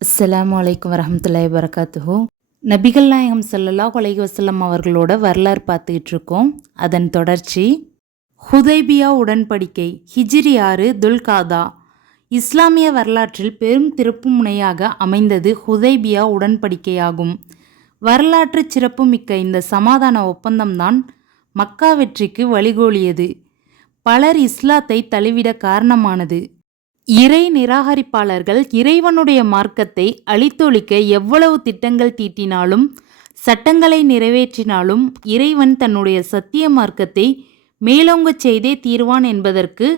அஸ்ஸலாமு அலைக்கும் வரஹ்மத்துல்லாஹி வபரகாத்துஹு. நபிகள் நாயகம் ஸல்லல்லாஹு அலைஹி வஸல்லம் அவர்களோட வரலாறு பார்த்துக்கிட்டு இருக்கோம். அதன் தொடர்ச்சி ஹுதைபியா உடன்படிக்கை ஹிஜ்ரி 6 துல்காதா. இஸ்லாமிய வரலாற்றில் பெரும் திருப்புமுனையாக அமைந்தது ஹுதைபியா உடன்படிக்கையாகும். வரலாற்று சிறப்புமிக்க இந்த சமாதான ஒப்பந்தம்தான் மக்கா வெற்றிக்கு வழிகோலியது. பலர் இஸ்லாத்தை தழுவிட காரணமானது. இறை நிராகரிப்பாளர்கள் இறைவனுடைய மார்க்கத்தை அழித்தொழிக்க எவ்வளவு திட்டங்கள் தீட்டினாலும் சட்டங்களை நிறைவேற்றினாலும் இறைவன் தன்னுடைய சத்திய மார்க்கத்தை மேலோங்கச் செய்தே தீர்வான் என்பதற்கு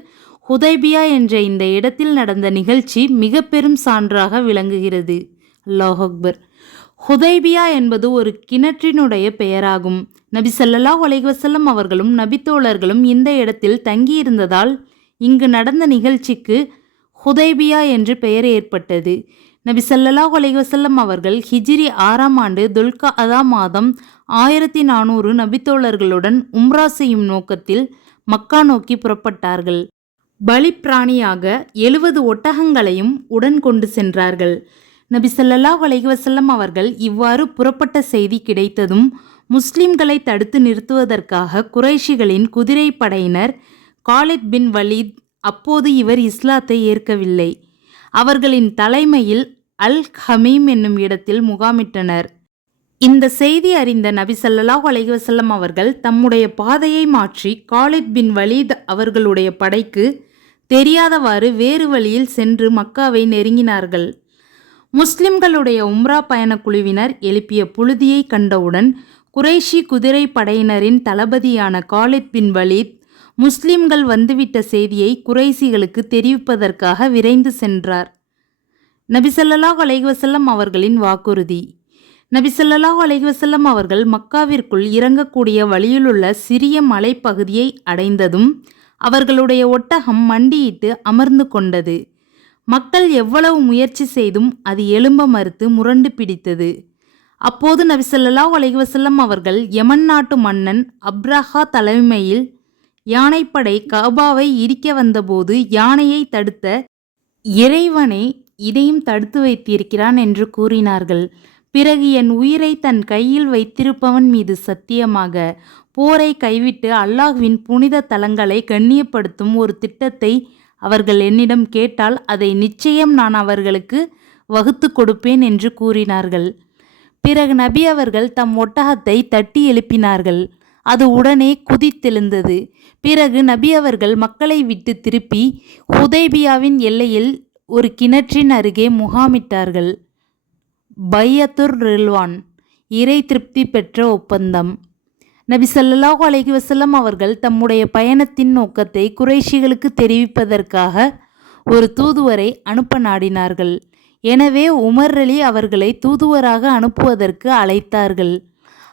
ஹுதைபியா என்ற இந்த இடத்தில் நடந்த நிகழ்ச்சி மிக பெரும் சான்றாக விளங்குகிறது. அல்லாஹ் அக்பர். ஹுதைபியா என்பது ஒரு கிணற்றினுடைய பெயராகும். நபி ஸல்லல்லாஹு அலைஹி வஸல்லம் அவர்களும் நபித்தோழர்களும் இந்த இடத்தில் தங்கியிருந்ததால் இங்கு நடந்த நிகழ்ச்சிக்கு ஹுதைபியா என்று பெயர் ஏற்பட்டது. நபி ஸல்லல்லாஹு அலைஹி வஸல்லம் அவர்கள் ஹிஜ்ரி 6ஆம் ஆண்டு துல்காதா மாதம் 1400 நபித்தோழர்களுடன் உம்ரா செய்யும் நோக்கத்தில் மக்கா நோக்கி புறப்பட்டார்கள். பலிப்பிராணியாக 70 ஒட்டகங்களையும் உடன் கொண்டு சென்றார்கள். நபி ஸல்லல்லாஹு அலைஹி வஸல்லம் அவர்கள் இவ்வாறு புறப்பட்ட செய்தி கிடைத்ததும் முஸ்லிம்களை தடுத்து நிறுத்துவதற்காக குறைஷிகளின் குதிரை படையினர் காலித் பின் வலீத், அப்போது இவர் இஸ்லாத்தை ஏற்கவில்லை, அவர்களின் தலைமையில் அல் ஹமீம் என்னும் இடத்தில் முகாமிட்டனர். இந்த செய்தி அறிந்த நபி ஸல்லல்லாஹு அலைஹி வஸல்லம் அவர்கள் தம்முடைய பாதையை மாற்றி காலித் பின் வலீத் அவர்களுடைய படைக்கு தெரியாதவாறு வேறு வழியில் சென்று மக்காவை நெருங்கினார்கள். முஸ்லிம்களுடைய உம்ரா பயணக்குழுவினர் எழுப்பிய புழுதியை கண்டவுடன் குறைஷி குதிரை படையினரின் தளபதியான காலித் பின் வலீத் முஸ்லிம்கள் வந்துவிட்ட செய்தியை குறைசிகளுக்கு தெரிவிப்பதற்காக விரைந்து சென்றார். நபி ஸல்லல்லாஹு அலைஹி வஸல்லம் அவர்களின் வாக்குறுதி. நபி ஸல்லல்லாஹு அலைஹி வஸல்லம் அவர்கள் மக்காவிற்குள் இறங்கக்கூடிய வழியிலுள்ள சிறிய மலைப்பகுதியை அடைந்ததும் அவர்களுடைய ஒட்டகம் மண்டியிட்டு அமர்ந்து கொண்டது. மக்கள் எவ்வளவு முயற்சி செய்தும் அது எழும்ப மறுத்து முரண்டு பிடித்தது. அப்போது நபி ஸல்லல்லாஹு அலைஹி வஸல்லம் அவர்கள் யமன் நாட்டு மன்னன் அப்ரஹா தலைமையில் யானைப்படை கஅபாவை இடிக்க வந்தபோது யானையை தடுத்த இறைவனே இதையும் தடுத்து வைத்திருக்கிறான் என்று கூறினார்கள். பிறகு என் உயிரை தன் கையில் வைத்திருப்பவன் மீது சத்தியமாக, போரை கைவிட்டு அல்லாஹ்வின் புனித தலங்களை கண்ணியப்படுத்தும் ஒரு திட்டத்தை அவர்கள் என்னிடம் கேட்டால் அதை நிச்சயம் நான் அவர்களுக்கு வகுத்து கொடுப்பேன் என்று கூறினார்கள். பிறகு நபி அவர்கள் தம் ஒட்டகத்தை தட்டி எழுப்பினார்கள். அது உடனே குதித்தெழுந்தது. பிறகு நபி அவர்கள் மக்களை விட்டு திருப்பி ஹுதைபியாவின் எல்லையில் ஒரு கிணற்றின் அருகே முகாமிட்டார்கள். பையத்துர் ரில்வான், இறை திருப்தி பெற்ற ஒப்பந்தம். நபி ஸல்லல்லாஹு அலைஹி வஸல்லம் அவர்கள் தம்முடைய பயணத்தின் நோக்கத்தை குறைஷிகளுக்கு தெரிவிப்பதற்காக ஒரு தூதுவரை அனுப்ப நாடினார்கள். எனவே உமர் அலி அவர்களை தூதுவராக அனுப்புவதற்கு அழைத்தார்கள்.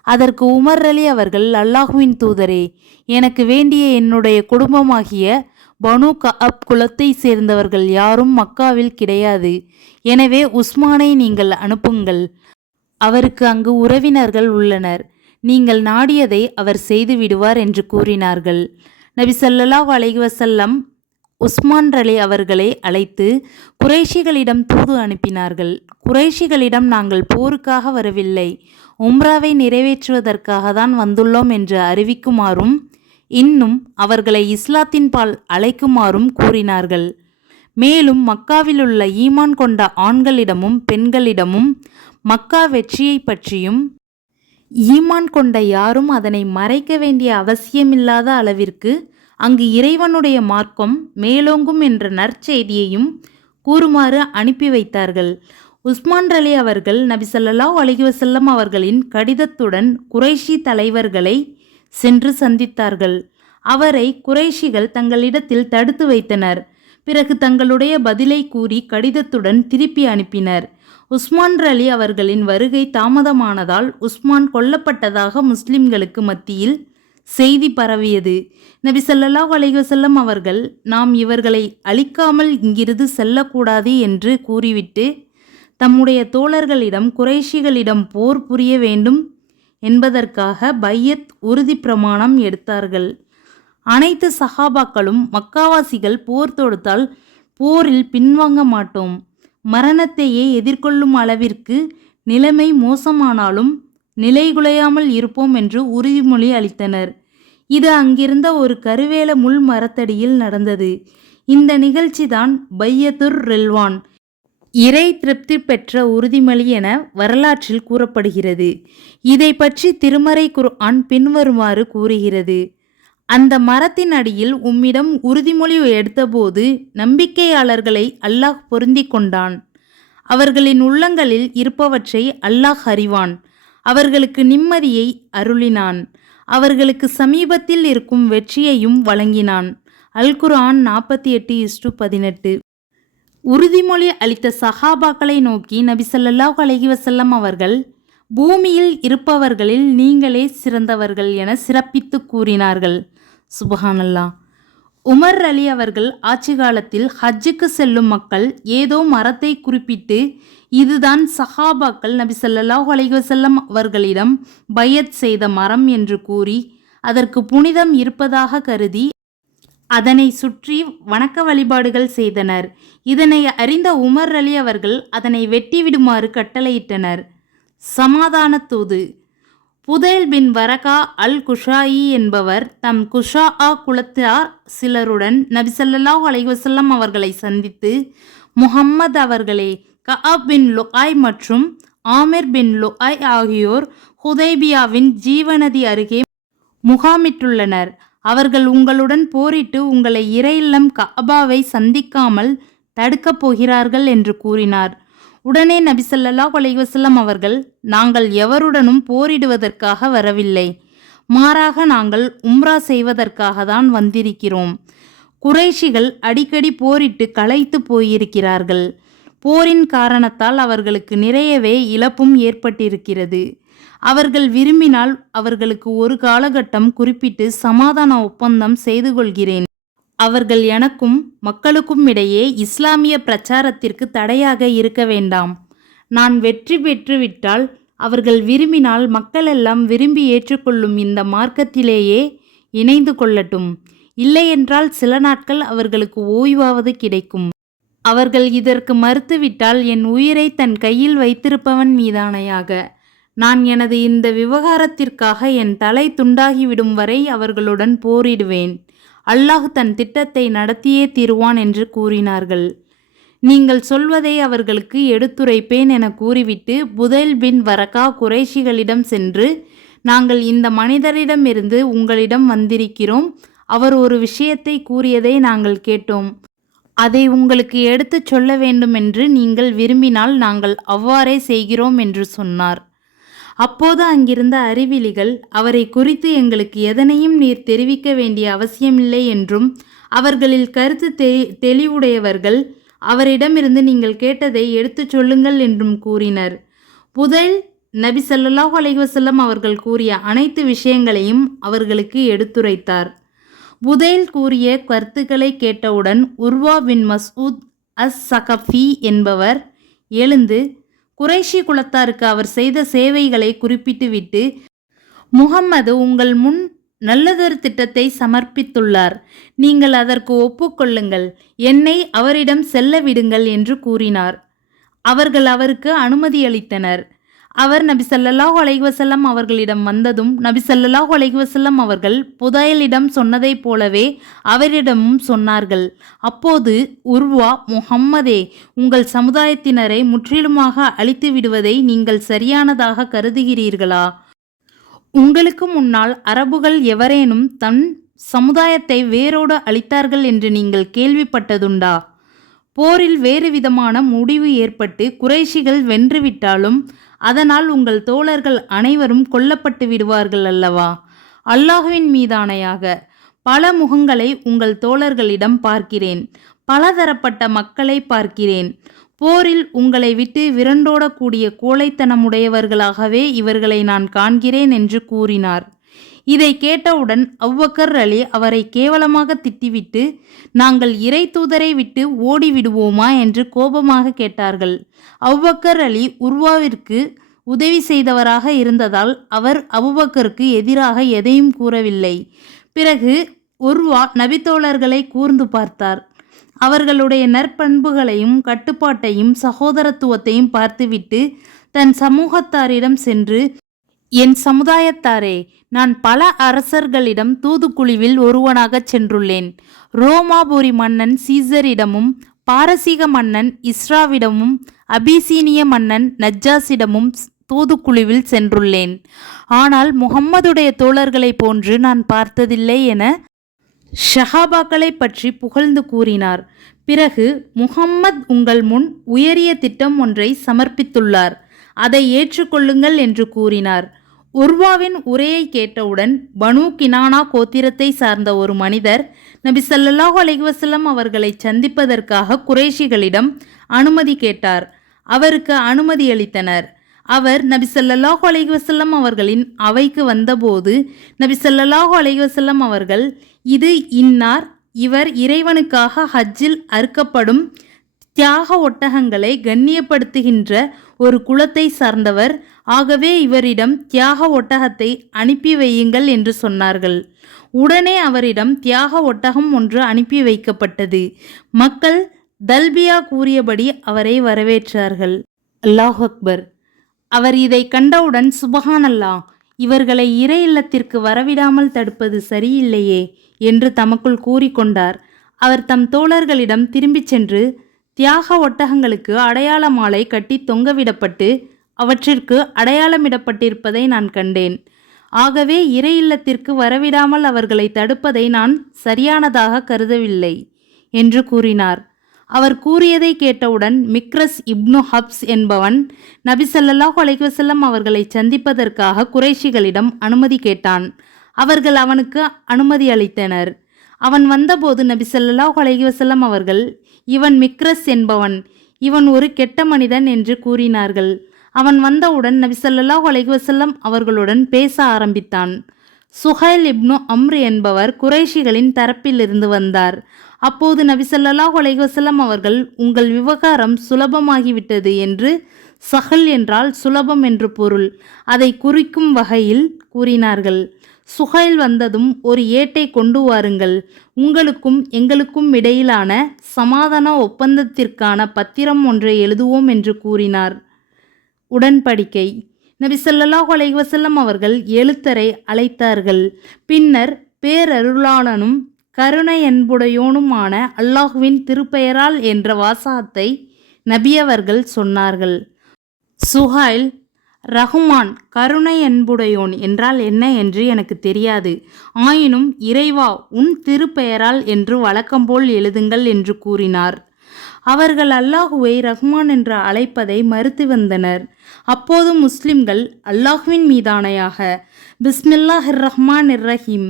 அதற்கு உமர் அலி அவர்கள், அல்லாஹ்வின் தூதரே, எனக்கு வேண்டிய என்னுடைய குடும்பமாகிய பனு கஅப் குலத்தை சேர்ந்தவர்கள் யாரும் மக்காவில் கிடையாது. எனவே உஸ்மானை நீங்கள் அனுப்புங்கள். அவருக்கு அங்கு உறவினர்கள் உள்ளனர். நீங்கள் நாடியதை அவர் செய்து விடுவார் என்று கூறினார்கள். நபி ஸல்லல்லாஹு அலைஹி வஸல்லம் உஸ்மான் அலி அவர்களை அழைத்து குறைஷிகளிடம் தூது அனுப்பினார்கள். குறைஷிகளிடம் நாங்கள் போருக்காக வரவில்லை, உம்ராவை நிறைவேற்றுவதற்காக தான் வந்துள்ளோம் என்று அறிவிக்குமாறும் இன்னும் அவர்களை இஸ்லாத்தின் பால் அழைக்குமாறும் கூறினார்கள். மேலும் மக்காவிலுள்ள ஈமான் கொண்ட ஆண்களிடமும் பெண்களிடமும் மக்கா வெற்றியை பற்றியும் ஈமான் கொண்ட யாரும் அதனை மறைக்க வேண்டிய அவசியமில்லாத அளவிற்கு அங்கு இறைவனுடைய மார்க்கம் மேலோங்கும் என்ற நற்செய்தியையும் கூறுமாறு அனுப்பி வைத்தார்கள். உஸ்மான் அலி அவர்கள் நபி ஸல்லல்லாஹு அலைஹி வஸல்லம் அவர்களின் கடிதத்துடன் குறைஷி தலைவர்களை சென்று சந்தித்தார்கள். அவரை குறைஷிகள் தங்களிடத்தில் தடுத்து வைத்தனர். பிறகு தங்களுடைய பதிலை கூறி கடிதத்துடன் திருப்பி அனுப்பினர். உஸ்மான் அலி அவர்களின் வருகை தாமதமானதால் உஸ்மான் கொல்லப்பட்டதாக முஸ்லிம்களுக்கு மத்தியில் செய்தி பரவியது. நபி ஸல்லல்லாஹு அலைஹி வஸல்லம் அவர்கள், நாம் இவர்களை அழிக்காமல் இங்கிருந்து செல்லக்கூடாது என்று கூறிவிட்டு தம்முடைய தோழர்களிடம் குறைஷிகளிடம் போர் புரிய வேண்டும் என்பதற்காக பையத் உறுதி பிரமாணம் எடுத்தார்கள். அனைத்து சஹாபாக்களும் மக்காவாசிகள் போர் தொடுத்தால் போரில் பின்வாங்க மாட்டோம், மரணத்தையே எதிர்கொள்ளும் அளவிற்கு நிலைமை மோசமானாலும் நிலைகுலையாமல் இருப்போம் என்று உறுதிமொழி அளித்தனர். இது அங்கிருந்த ஒரு கருவேல முள் மரத்தடியில் நடந்தது. இந்த நிகழ்ச்சிதான் பையத்துர் ரில்வான், இறை திருப்தி பெற்ற உறுதிமொழி என வரலாற்றில் கூறப்படுகிறது. இதை பற்றி திருமறை குர்ஆன் பின்வருமாறு கூறுகிறது: அந்த மரத்தின் அடியில் உம்மிடம் உறுதிமொழி எடுத்தபோது நம்பிக்கையாளர்களை அல்லாஹ் பொருந்தி கொண்டான். அவர்களின் உள்ளங்களில் இருப்பவற்றை அல்லாஹ் அறிவான். அவர்களுக்கு நிம்மதியை அருளினான். அவர்களுக்கு சமீபத்தில் இருக்கும் வெற்றியையும் வழங்கினான். அல் குர்ஆன் 48:18. உறுதிமொழி அளித்த சஹாபாக்களை நோக்கி நபி ஸல்லல்லாஹு அலைஹி வஸல்லம் அவர்கள், பூமியில் இருப்பவர்களில் நீங்களே சிறந்தவர்கள் என சிறப்பித்து கூறினார்கள். சுப்ஹானல்லாஹ். உமர் அலி அவர்கள் ஆட்சி காலத்தில் ஹஜ்ஜுக்கு செல்லும் மக்கள் ஏதோ மரத்தை குறிப்பிட்டு, இதுதான் சஹாபாக்கள் நபி ஸல்லல்லாஹு அலைஹி வஸல்லம் அவர்களிடம் பையத் செய்த மரம் என்று கூறி, அதற்கு புனிதம் இருப்பதாக கருதி அதனை சுற்றி வணக்க வழிபாடுகள் செய்தனர். இதனை அறிந்த உமர் அலி அவர்கள் அதனை வெட்டிவிடுமாறு கட்டளையிட்டனர். சமாதான தூது. புதைல் பின் வரகா அல் குஷாயி என்பவர் தம் குஷாஆ குலத்தார் சிலருடன் நபி ஸல்லல்லாஹு அலைஹி வஸல்லம் அவர்களை சந்தித்து, முஹம்மது அவர்களே, கஅப் பின் லுஆய் மற்றும் ஆமிர் பின் லுஆய் ஆகியோர் ஹுதைபியாவின் ஜீவநதி அருகே முகாமிட்டுள்ளனர். அவர்கள் உங்களுடன் போரிட்டு உங்களை இறையில்லம் கஅபாவை சந்திக்காமல் தடுக்கப் போகிறார்கள் என்று கூறினார். உடனே நபி ஸல்லல்லாஹு அலைஹி வஸல்லம் அவர்கள், நாங்கள் எவருடனும் போரிடுவதற்காக வரவில்லை, மாறாக நாங்கள் உம்ரா செய்வதற்காக தான் வந்திருக்கிறோம். குறைஷிகள் அடிக்கடி போரிட்டு களைத்து போயிருக்கிறார்கள். போரின் காரணத்தால் அவர்களுக்கு நிறையவே இழப்பும் ஏற்பட்டிருக்கிறது. அவர்கள் விரும்பினால் அவர்களுக்கு ஒரு காலகட்டம் குறிப்பிட்டு சமாதான ஒப்பந்தம் செய்து கொள்கிறேன். அவர்கள் எனக்கும் மக்களுக்கும் இடையே இஸ்லாமிய பிரச்சாரத்திற்கு தடையாக இருக்க வேண்டாம். நான் வெற்றி பெற்றுவிட்டால் அவர்கள் விரும்பினால் மக்களெல்லாம் விரும்பி ஏற்றுக்கொள்ளும் இந்த மார்க்கத்திலேயே இணைந்து கொள்ளட்டும். இல்லையென்றால் சில நாட்கள் அவர்களுக்கு ஓய்வாவது கிடைக்கும். அவர்கள் இதற்கு மறுத்துவிட்டால் என் உயிரை தன் கையில் வைத்திருப்பவன் மீதானையாக நான் எனது இந்த விவகாரத்திற்காக என் தலை துண்டாகிவிடும் வரை அவர்களுடன் போரிடுவேன். அல்லாஹ் தன் திட்டத்தை நடத்தியே தீருவான் என்று கூறினார்கள். நீங்கள் சொல்வதை அவர்களுக்கு எடுத்துரைப்பேன் என கூறிவிட்டு புதைல் பின் வரகா குறைஷிகளிடம் சென்று, நாங்கள் இந்த மனிதரிடமிருந்து உங்களிடம் வந்திருக்கிறோம். அவர் ஒரு விஷயத்தை கூறியதை நாங்கள் கேட்டோம். அதை உங்களுக்கு எடுத்துச் சொல்ல வேண்டுமென்று நீங்கள் விரும்பினால் நாங்கள் அவ்வாறே செய்கிறோம் என்று சொன்னார். அப்போது அங்கிருந்த அறிவிலிகள், அவரை குறித்து எங்களுக்கு எதனையும் நீர் தெரிவிக்க வேண்டிய அவசியமில்லை என்றும், அவர்களில் கருத்து தெளிவுடையவர்கள், அவரிடமிருந்து நீங்கள் கேட்டதை எடுத்துச் சொல்லுங்கள் என்றும் கூறினர். புதைல் நபி ஸல்லல்லாஹு அலைஹி வஸல்லம் அவர்கள் கூறிய அனைத்து விஷயங்களையும் அவர்களுக்கு எடுத்துரைத்தார். புதைல் கூறிய கருத்துக்களை கேட்டவுடன் உர்வா பின் மஸ்ஊத் அஸ் சகஃபி என்பவர் எழுந்து குறைஷி குலத்தாருக்கு அவர் செய்த சேவைகளை குறிப்பிட்டுவிட்டு, முஹம்மது உங்கள் முன் நல்லதொரு திட்டத்தை சமர்ப்பித்துள்ளார். நீங்கள் அதற்கு ஒப்புக்கொள்ளுங்கள். என்னை அவரிடம் செல்ல விடுங்கள் என்று கூறினார். அவர்கள் அவருக்கு அனுமதியளித்தனர். அவர் நபி ஸல்லல்லாஹு அலைஹி வஸல்லம் அவர்களிடம் வந்ததும் நபி ஸல்லல்லாஹு அலைஹி வஸல்லம் அவர்கள் புதையலிடம் சொன்னதைப் போலவே அவரிடமும் சொன்னார்கள். அப்போது உர்வா, முஹம்மதே, உங்கள் சமுதாயத்தினரை முற்றிலுமாக அழித்து விடுவதை நீங்கள் சரியானதாக கருதுகிறீர்களா? உங்களுக்கு முன்னால் அரபுகள் எவரேனும் தன் சமுதாயத்தை வேரோடு அழித்தார்கள் என்று நீங்கள் கேள்விப்பட்டதுண்டா? போரில் வேறு விதமான முடிவு ஏற்பட்டு குறைஷிகள் வென்றுவிட்டாலும் அதனால் உங்கள் தோழர்கள் அனைவரும் கொல்லப்பட்டு விடுவார்கள் அல்லவா? அல்லாஹ்வின் மீதானையாக பல முகங்களை உங்கள் தோழர்களிடம் பார்க்கிறேன். பலதரப்பட்ட மக்களை பார்க்கிறேன். போரில் உங்களை விட்டு விரண்டோடக்கூடிய கோழைத்தனமுடையவர்களாகவே இவர்களை நான் காண்கிறேன் என்று கூறினார். இதை கேட்டவுடன் அபூபக்கர் அலி அவரை கேவலமாக திட்டிவிட்டு, நாங்கள் இறை தூதரை விட்டு ஓடிவிடுவோமா என்று கோபமாக கேட்டார்கள். அபூபக்கர் அலி உர்வாவிற்கு உதவி செய்தவராக இருந்ததால் அவர் அபூபக்கருக்கு எதிராக எதையும் கூறவில்லை. பிறகு உர்வா நபித்தோழர்களை கூர்ந்து பார்த்தார். அவர்களுடைய நற்பண்புகளையும் கட்டுப்பாட்டையும் சகோதரத்துவத்தையும் பார்த்துவிட்டு தன் சமூகத்தாரிடம் சென்று, என் சமுதாயத்தாரே, நான் பல அரசர்களிடம் தூதுக்குழுவில் ஒருவனாகச் சென்றுள்ளேன். ரோமாபுரி மன்னன் சீசரிடமும் பாரசீக மன்னன் இஸ்ராவிடமும் அபிசீனிய மன்னன் நஜ்ஜாசிடமும் தூதுக்குழுவில் சென்றுள்ளேன். ஆனால் முகம்மதுடைய தோழர்களைப் போன்று நான் பார்த்ததில்லை என ஷஹாபாக்களை பற்றி புகழ்ந்து கூறினார். பிறகு, முகம்மது உங்கள் முன் உயரிய திட்டம் ஒன்றை சமர்ப்பித்துள்ளார், அதை ஏற்றுக்கொள்ளுங்கள் என்று கூறினார். உர்வாவின் உரையை கேட்டவுடன் பனு கினானா கோத்திரத்தை சார்ந்த ஒரு மனிதர் நபி ஸல்லல்லாஹு அலைஹி வஸல்லம் அவர்களை சந்திப்பதற்காக குறைஷிகளிடம் அனுமதி கேட்டார். அவருக்கு அனுமதி அளித்தனர். அவர் நபி ஸல்லல்லாஹு அலைஹி வஸல்லம் அவர்களின் அவைக்கு வந்தபோது நபி ஸல்லல்லாஹு அலைஹி வஸல்லம் அவர்கள், இது இன்னார், இவர் இறைவனுக்காக ஹஜ்ஜில் அறுக்கப்படும் தியாக ஒட்டகங்களை கண்ணியப்படுத்துகின்ற ஒரு குலத்தை சார்ந்தவர், ஆகவே இவரிடம் தியாக ஒட்டகத்தை அனுப்பி வையுங்கள் என்று சொன்னார்கள். உடனே அவரிடம் தியாக ஒட்டகம் ஒன்று அனுப்பி வைக்கப்பட்டது. மக்கள் தல்பியா கூறியபடி அவரை வரவேற்றார்கள். அல்லாஹ் அக்பர். அவர் இதை கண்டவுடன், சுபஹானல்லாஹ், இவர்களை இறை இல்லத்திற்கு வரவிடாமல் தடுப்பது சரியில்லையே என்று தமக்குள் கூறிக்கொண்டார். அவர் தம் தோழர்களிடம் திரும்பிச் சென்று, தியாக ஒட்டகங்களுக்கு அடையாள மாலை கட்டி தொங்கவிடப்பட்டு அவற்றிற்கு அடையாளமிடப்பட்டிருப்பதை நான் கண்டேன். ஆகவே இறை இல்லத்திற்கு வரவிடாமல் அவர்களை தடுப்பதை நான் சரியானதாக கருதவில்லை என்று கூறினார். அவர் கூறியதை கேட்டவுடன் மிக்ரஸ் இப்னு ஹப்ஸ் என்பவன் நபி ஸல்லல்லாஹு அலைஹி வஸல்லம் அவர்களை சந்திப்பதற்காக குறைஷிகளிடம் அனுமதி கேட்டான். அவர்கள் அவனுக்கு அனுமதி அளித்தனர். அவன் வந்தபோது நபி ஸல்லல்லாஹு அலைஹி வஸல்லம் அவர்கள், இவன் மிக்ரஸ் என்பவன், இவன் ஒரு கெட்ட மனிதன் என்று கூறினார்கள். அவன் வந்தவுடன் நபி ஸல்லல்லாஹு அலைஹி வஸல்லம் அவர்களுடன் பேச ஆரம்பித்தான். சுஹைல் இப்னு அம்ர் என்பவர் குறைஷிகளின் தரப்பிலிருந்து வந்தார். அப்போது நபி ஸல்லல்லாஹு அலைஹி வஸல்லம் அவர்கள், உங்கள் விவகாரம் சுலபமாகிவிட்டது என்று, சஹல் என்றால் சுலபம் என்று பொருள், அதை குறிக்கும் வகையில் கூறினார்கள். சுஹைல் வந்ததும், ஒரு ஏட்டை கொண்டு வாருங்கள், உங்களுக்கும் எங்களுக்கும் இடையிலான சமாதான ஒப்பந்தத்திற்கான பத்திரம் ஒன்றை எழுதுவோம் என்று கூறினார். உடன்படிக்கை. நபி ஸல்லல்லாஹு அலைஹி வஸல்லம் அவர்கள் எழுத்தரை அழைத்தார்கள். பின்னர் பேரருளாளனும் கருணை அன்புடையோனுமான அல்லாஹுவின் திருப்பெயரால் என்ற வாசகத்தை நபியவர்கள் சொன்னார்கள். சுஹைல், ரஹ்மான் கருணை அன்புடையோன் என்றால் என்ன என்று எனக்கு தெரியாது, ஆயினும் இறைவா உன் திருப்பெயரால் என்று வழக்கம்போல் எழுதுங்கள் என்று கூறினார். அவர்கள் அல்லாஹுவை ரஹ்மான் என்று அழைப்பதை மறுத்து வந்தனர். அப்போது முஸ்லிம்கள், அல்லாஹுவின் மீதானையாக, பிஸ்மில்லாஹிர் ரஹ்மானிர் ரஹீம்,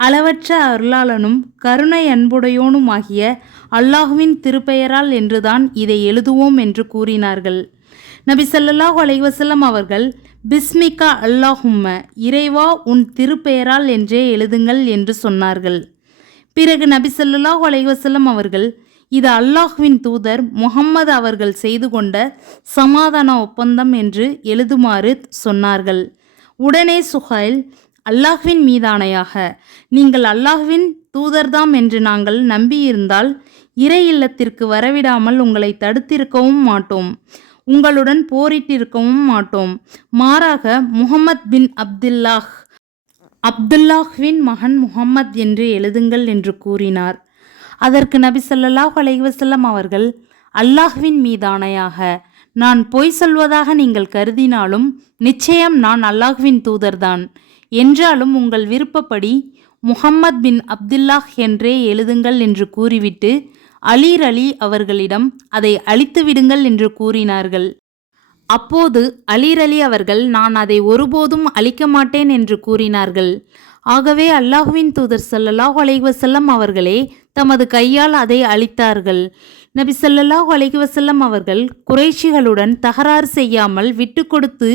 அளவற்ற அருளாளனும் கருணை அன்புடையோனுமாகிய அல்லாஹுவின் திருப்பெயரால் என்றுதான் இதை எழுதுவோம் என்று கூறினார்கள். நபி ஸல்லல்லாஹு அலைஹி வஸல்லம் அவர்கள், பிஸ்மிகா அல்லாஹும்ம, இறைவா உன் திருப்பெயரால் என்றே எழுதுங்கள் என்று சொன்னார்கள். பிறகு நபி ஸல்லல்லாஹு அலைஹி வஸல்லம் அவர்கள், இது அல்லாஹுவின் தூதர் முஹம்மது அவர்கள் செய்து கொண்ட சமாதான ஒப்பந்தம் என்று எழுதுமாறு சொன்னார்கள். உடனே சுஹைல், அல்லாஹுவின் மீதானையாக, நீங்கள் அல்லாஹுவின் தூதர்தாம் என்று நாங்கள் நம்பியிருந்தால் இறை இல்லத்திற்கு வரவிடாமல் உங்களை தடுத்திருக்கவும் மாட்டோம், உங்களுடன் போரிட்டிருக்கவும் மாட்டோம். மாறாக முஹம்மத் பின் அப்துல்லாஹ்வின் மகன் முஹம்மத் என்று எழுதுங்கள் என்று கூறினார். அதற்கு நபி ஸல்லல்லாஹு அலைஹி வஸல்லம் அவர்கள், அல்லாஹ்வின் மீதானையாக, நான் பொய் சொல்வதாக நீங்கள் கருதினாலும் நிச்சயம் நான் அல்லாஹ்வின் தூதர்தான், என்றாலும் உங்கள் விருப்பப்படி முஹம்மத் பின் அப்துல்லாஹ் என்றே எழுதுங்கள் என்று கூறிவிட்டு அலி அவர்களிடம் அதை அழித்து விடுங்கள் என்று கூறினார்கள். அப்போது அலி அவர்கள், நான் அதை ஒருபோதும் அழிக்க மாட்டேன் என்று கூறினார்கள். ஆகவே அல்லாஹுவின் தூதர் ஸல்லல்லாஹு அலைஹி வஸல்லம் அவர்களே தமது கையால் அதை அழித்தார்கள். நபி ஸல்லல்லாஹு அலைஹி வஸல்லம் அவர்கள் குறைஷிகளுடன் தகராறு செய்யாமல் விட்டு கொடுத்து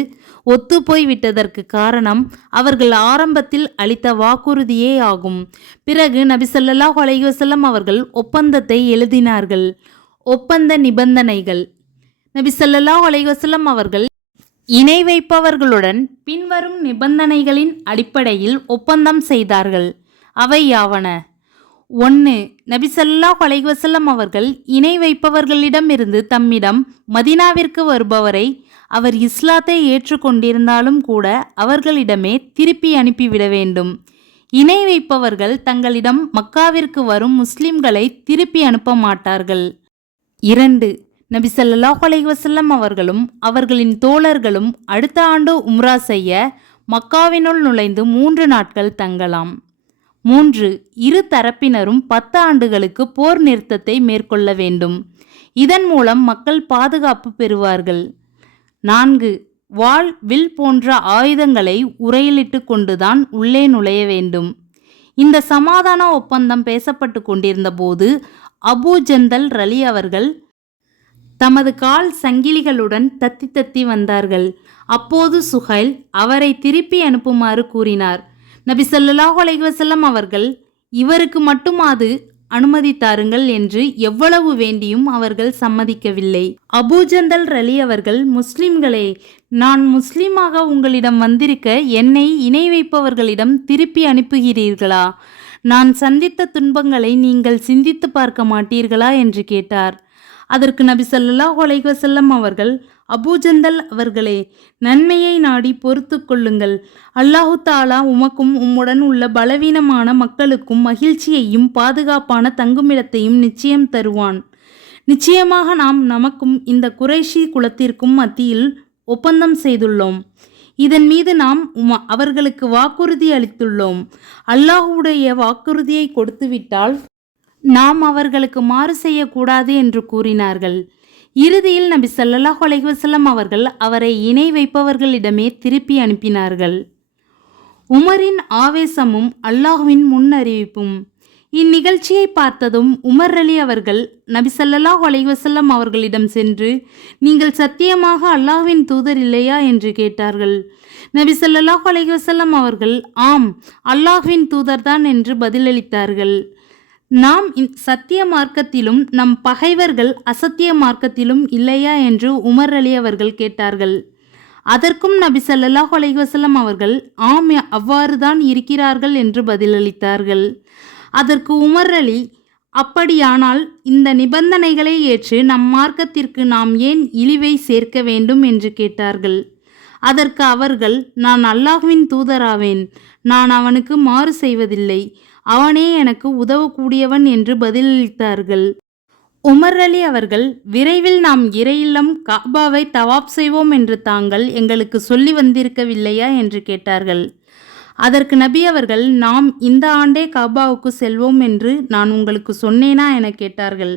ஒத்துப்போய் விட்டதற்கு காரணம் அவர்கள் ஆரம்பத்தில் அளித்த வாக்குறுதியே ஆகும். பிறகு நபி ஸல்லல்லாஹு அலைஹி வஸல்லம் அவர்கள் ஒப்பந்தத்தை எழுதினார்கள். ஒப்பந்த நிபந்தனைகள். நபி ஸல்லல்லாஹு அலைஹி வஸல்லம் அவர்கள் இணை வைப்பவர்களுடன் பின்வரும் நிபந்தனைகளின் அடிப்படையில் ஒப்பந்தம் செய்தார்கள். அவை யாவன: 1. நபி ஸல்லல்லாஹு அலைஹி வஸல்லம் அவர்கள் இணை வைப்பவர்களிடமிருந்து தம்மிடம் மதீனாவிற்கு வருபவரை அவர் இஸ்லாத்தை ஏற்றுக்கொண்டிருந்தாலும் கூட அவர்களிடமே திருப்பி அனுப்பிவிட வேண்டும். இணை வைப்பவர்கள் தங்களிடம் மக்காவிற்கு வரும் முஸ்லிம்களை திருப்பி அனுப்ப மாட்டார்கள். 2. நபி ஸல்லல்லாஹு அலைஹி வஸல்லம் அவர்களும் அவர்களின் தோழர்களும் அடுத்த ஆண்டு உம்ரா செய்ய மக்காவினுள் நுழைந்து 3 நாட்கள் தங்கலாம். 3. இரு தரப்பினரும் 10 ஆண்டுகளுக்கு போர் நிறுத்தத்தை மேற்கொள்ள வேண்டும். இதன் மூலம் மக்கள் பாதுகாப்பு பெறுவார்கள். 4. வாள் வில் போன்ற ஆயுதங்களை உறையிலிட்டு கொண்டுதான் உள்ளே நுழைய வேண்டும். இந்த சமாதான ஒப்பந்தம் பேசப்பட்டு கொண்டிருந்த போது அபூ ஜந்தல் ரலி அவர்கள் தமது கால் சங்கிலிகளுடன் தத்தி தத்தி வந்தார்கள். அப்போது சுஹைல் அவரை திருப்பி அனுப்புமாறு கூறினார். நபி ஸல்லல்லாஹு அலைஹி வஸல்லம் அவர்கள் இவருக்கு மட்டும் அது அனுமதி தாருங்கள் என்று எவ்வளவு வேண்டியும் அவர்கள் சம்மதிக்கவில்லை. அபூஜந்தல் ரலி அவர்கள், முஸ்லிம்களே, நான் முஸ்லிமாக உங்களிடம் வந்திருக்க என்னை இணை வைப்பவர்களிடம் திருப்பி அனுப்புகிறீர்களா? நான் சந்தித்த துன்பங்களை நீங்கள் சிந்தித்து பார்க்க மாட்டீர்களா என்று கேட்டார். அதற்கு நபி ஸல்லல்லாஹு அலைஹி வஸல்லம் அவர்கள், அபூஜந்தல் அவர்களே, நன்மையை நாடி பொறுத்து கொள்ளுங்கள். அல்லாஹு தாலா உமக்கும் உம்முடன் உள்ள பலவீனமான மக்களுக்கும் மகிழ்ச்சியையும் பாதுகாப்பான தங்குமிடத்தையும் நிச்சயம் தருவான். நிச்சயமாக நாம் நமக்கும் இந்த குறைஷி குலத்திற்கும் மத்தியில் ஒப்பந்தம் செய்துள்ளோம். இதன் மீது நாம் அவர்களுக்கு வாக்குறுதி அளித்துள்ளோம். அல்லாஹுடைய வாக்குறுதியை கொடுத்துவிட்டால் நாம் அவர்களுக்கு மாறு செய்யக்கூடாது என்று கூறினார்கள். இறுதியில் நபி ஸல்லல்லாஹு அலைஹி வஸல்லம் அவர்கள் அவரை இணை வைப்பவர்களிடமே திருப்பி அனுப்பினார்கள். உமரின் ஆவேசமும் அல்லாஹ்வின் முன்னறிவிப்பும். இந்நிகழ்ச்சியை பார்த்ததும் உமர் அலி அவர்கள் நபி ஸல்லல்லாஹு அலைஹி வஸல்லம் அவர்களிடம் சென்று, நீங்கள் சத்தியமாக அல்லாஹ்வின் தூதர் இல்லையா என்று கேட்டார்கள். நபி ஸல்லல்லாஹு அலைஹி வஸல்லம் அவர்கள், ஆம், அல்லாஹ்வின் தூதர்தான் என்று பதிலளித்தார்கள். நாம் சத்திய மார்க்கத்திலும் நம் பகைவர்கள் அசத்திய மார்க்கத்திலும் இல்லையா என்று உமர் அலி அவர்கள் கேட்டார்கள். அதற்கும் நபி ஸல்லல்லாஹு அலைஹி வஸல்லம் அவர்கள், ஆம், அவ்வாறுதான் இருக்கிறார்கள் என்று பதிலளித்தார்கள். அதற்கு உமர் அலி, அப்படியானால் இந்த நிபந்தனைகளை ஏற்று நம் மார்க்கத்திற்கு நாம் ஏன் இழிவை சேர்க்க வேண்டும் என்று கேட்டார்கள். அதற்கு அவர்கள், நான் அல்லாஹ்வின் தூதராவேன், நான் அவனுக்கு மாறு செய்வதில்லை, அவனே எனக்கு உதவக்கூடியவன் என்று பதிலளித்தார்கள். உமர் அலி அவர்கள், விரைவில் நாம் இறையில்லம் காபாவை தவாப் செய்வோம் என்று தாங்கள் எங்களுக்கு சொல்லி வந்திருக்கவில்லையா என்று கேட்டார்கள். அதற்கு நபி அவர்கள், நாம் இந்த ஆண்டே காபாவுக்கு செல்வோம் என்று நான் உங்களுக்கு சொன்னேனா என கேட்டார்கள்.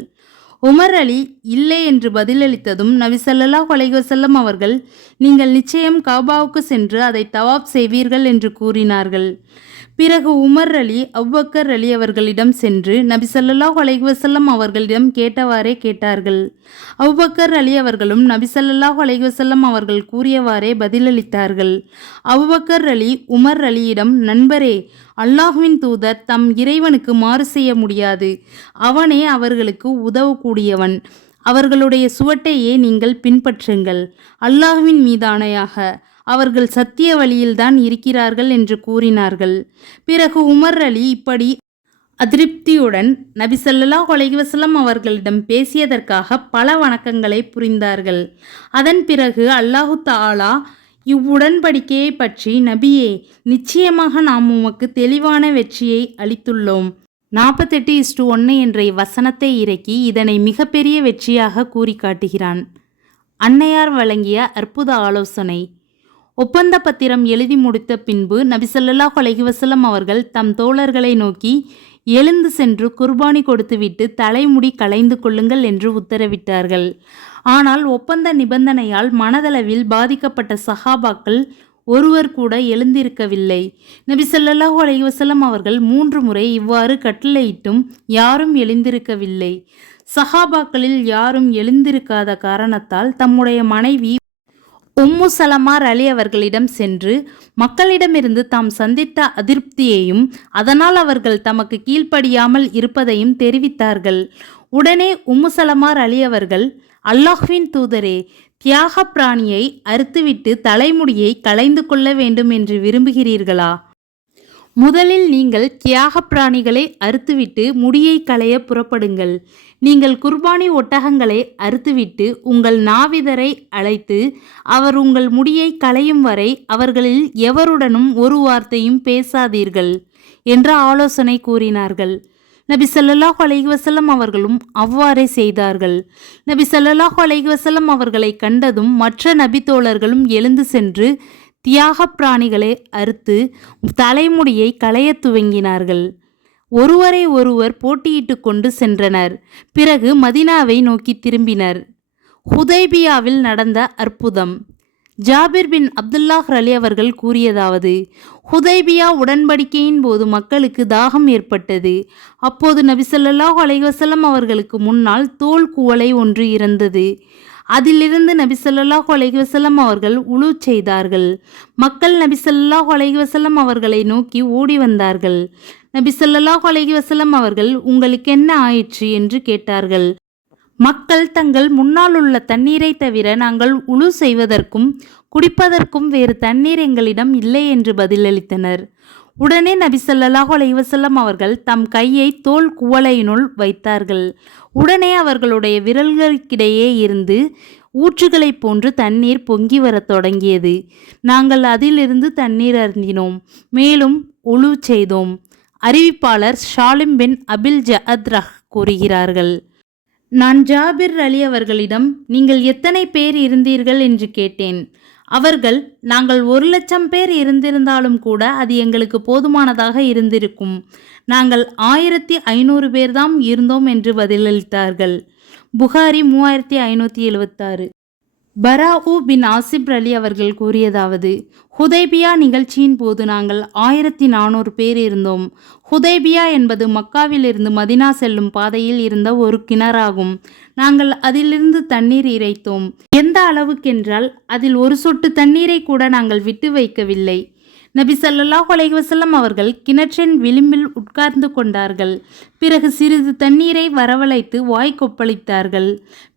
உமர் அலி இல்லை என்று பதிலளித்ததும் நபி ஸல்லல்லாஹு அலைஹி வஸல்லம் அவர்கள், நீங்கள் நிச்சயம் காபாவுக்கு சென்று அதை தவாப் செய்வீர்கள் என்று கூறினார்கள். பிறகு உமர் அலி அபூபக்கர் அலி அவர்களிடம் சென்று நபி ஸல்லல்லாஹு அலைஹி வஸல்லம் அவர்களிடம் கேட்டவாறே கேட்டார்கள். அபூபக்கர் அலி அவர்களும் நபி ஸல்லல்லாஹு அலைஹி வஸல்லம் அவர்கள் கூறியவாறே பதிலளித்தார்கள். அபூபக்கர் அலி உமர் அலியிடம், நண்பரே, அல்லாஹ்வின் தூதர் தம் இறைவனுக்கு மாறு செய்ய முடியாது, அவனே அவர்களுக்கு உதவக்கூடியவன், அவர்களுடைய சுவட்டையே நீங்கள் பின்பற்றுங்கள், அல்லாஹ்வின் மீதானையாக அவர்கள் சத்திய வழியில்தான் இருக்கிறார்கள் என்று கூறினார்கள். பிறகு உமர் அலி இப்படி அதிருப்தியுடன் நபி ஸல்லல்லாஹு அலைஹி வஸல்லம் அவர்களிடம் பேசியதற்காக பல வணக்கங்களை புரிந்தார்கள். அதன் பிறகு அல்லாஹு தஆலா இவ்வுடன்படிக்கையை பற்றி, நபியே, நிச்சயமாக நாம் உமக்கு தெளிவான வெற்றியை அளித்துள்ளோம், 48:1 என்ற வசனத்தை இறக்கி இதனை மிகப்பெரிய வெற்றியாக கூறி காட்டுகிறான். அன்னையார் வழங்கிய அற்புத ஆலோசனை. ஒப்பந்த பத்திரம் எழுதி முடித்த பின்பு நபி ஸல்லல்லாஹு அலைஹி வஸல்லம் அவர்கள் தம் தோழர்களை நோக்கி, எழுந்து சென்று குர்பானி கொடுத்துவிட்டு தலைமுடி களைந்து கொள்ளுங்கள் என்று உத்தரவிட்டார்கள். ஆனால் ஒப்பந்த நிபந்தனையால் மனதளவில் பாதிக்கப்பட்ட சஹாபாக்கள் ஒருவர் கூட எழுந்திருக்கவில்லை. நபி ஸல்லல்லாஹு அலைஹி வஸல்லம் அவர்கள் 3 முறை இவ்வாறு கட்டளையிட்டும் யாரும் எழுந்திருக்கவில்லை. சஹாபாக்களில் யாரும் எழுந்திருக்காத காரணத்தால் தம்முடைய மனைவி உம்மு சலமா அலி அவர்களிடம் சென்று மக்களிடமிருந்து தாம் சந்தித்த அதிருப்தியையும் அதனால் அவர்கள் தமக்கு கீழ்ப்படியாமல் இருப்பதையும் தெரிவித்தார்கள். உடனே உம்மு சலமா அலி அவர்கள், அல்லாஹ்வின் தூதரே, தியாக பிராணியை அறுத்துவிட்டு தலைமுடியை களைந்து கொள்ள வேண்டும் என்று விரும்புகிறீர்களா? முதலில் நீங்கள் தியாக பிராணிகளை அறுத்துவிட்டு முடியை களைய புறப்படுங்கள். நீங்கள் குர்பானி ஒட்டகங்களை அறுத்துவிட்டு உங்கள் நாவிதரை அழைத்து அவர் உங்கள் முடியை களையும் வரை அவர்களில் எவருடனும் ஒரு வார்த்தையும் பேசாதீர்கள் என்ற ஆலோசனை கூறினார்கள். நபி ஸல்லல்லாஹு அலைஹி வஸல்லம் அவர்களும் அவ்வாறே செய்தார்கள். நபி ஸல்லல்லாஹு அலைஹி வஸல்லம் அவர்களை கண்டதும் மற்ற நபி தோழர்களும் எழுந்து சென்று தியாக பிராணிகளை அறுத்து தலைமுடியை களைய துவங்கினார்கள். ஒருவரை ஒருவர் போட்டியிட்டு கொண்டு சென்றனர். பிறகு மதீனாவை நோக்கி திரும்பினர். ஹுதைபியாவில் நடந்த அற்புதம். ஜாபிர் பின் அப்துல்லாஹ் அலி அவர்கள் கூறியதாவது, ஹுதைபியா உடன்படிக்கையின் போது மக்களுக்கு தாகம் ஏற்பட்டது. அப்போது நபி ஸல்லல்லாஹு அலைஹி வஸல்லம் அவர்களுக்கு முன்னால் தோல் குவளை ஒன்று இருந்தது. அதிலிருந்து நபி ஸல்லல்லாஹு அலைஹி வஸல்லம் அவர்கள் உலு செய்தார்கள். மக்கள் நபி ஸல்லல்லாஹு அலைஹி வஸல்லம் அவர்களை நோக்கி ஓடி வந்தார்கள். நபி ஸல்லல்லாஹு அலைஹி வஸல்லம் அவர்கள் உங்களுக்கு என்ன ஆயிற்று என்று கேட்டார்கள். மக்கள் தங்கள் முன்னால் உள்ள தண்ணீரை தவிர நாங்கள் உலு செய்வதற்கும் குடிப்பதற்கும் வேறு தண்ணீர் எங்களிடம் இல்லை என்று பதிலளித்தனர். உடனே நபி ஸல்லல்லாஹு அலைஹி வஸல்லம் அவர்கள் தம் கையை தோல் குவளையினுள் வைத்தார்கள். உடனே அவர்களுடைய விரல்களுக்கிடையே இருந்து ஊற்றுகளைப் போன்று தண்ணீர் பொங்கி வரத் தொடங்கியது. நாங்கள் அதிலிருந்து தண்ணீர் அருந்தினோம், மேலும் உலு செய்தோம். அறிவிப்பாளர் ஷாலிம் பின் அபில் ஜஅத்ரஹ் கூறுகிறார்கள், நான் ஜாபிர் அலி அவர்களிடம் நீங்கள் எத்தனை பேர் இருந்தீர்கள் என்று கேட்டேன். அவர்கள் நாங்கள் 1,00,000 பேர் இருந்திருந்தாலும் கூட அது எங்களுக்கு போதுமானதாக இருந்திருக்கும், நாங்கள் 1500 பேர்தாம் இருந்தோம் என்று பதிலளித்தார்கள். புகாரி 3576. பராஉ பின் ஆசிப் அலி அவர்கள் கூறியதாவது, ஹுதைபியா நிகழ்ச்சியின் போது நாங்கள் 1400 பேர் இருந்தோம். ஹுதைபியா என்பது மக்காவிலிருந்து மதினா செல்லும் பாதையில் இருந்த ஒரு கிணறாகும். நாங்கள் அதிலிருந்து தண்ணீர் இறைத்தோம். எந்த அளவுக்கென்றால் அதில் ஒரு சொட்டு தண்ணீரை கூட நாங்கள் விட்டு வைக்கவில்லை. நபி ஸல்லல்லாஹு அலைஹி வஸல்லம் அவர்கள் கிணற்றின் விளிம்பில் உட்கார்ந்து கொண்டார்கள். பிறகு சிறிது தண்ணீரை வரவழைத்து வாய் கொப்பளித்தார்கள்.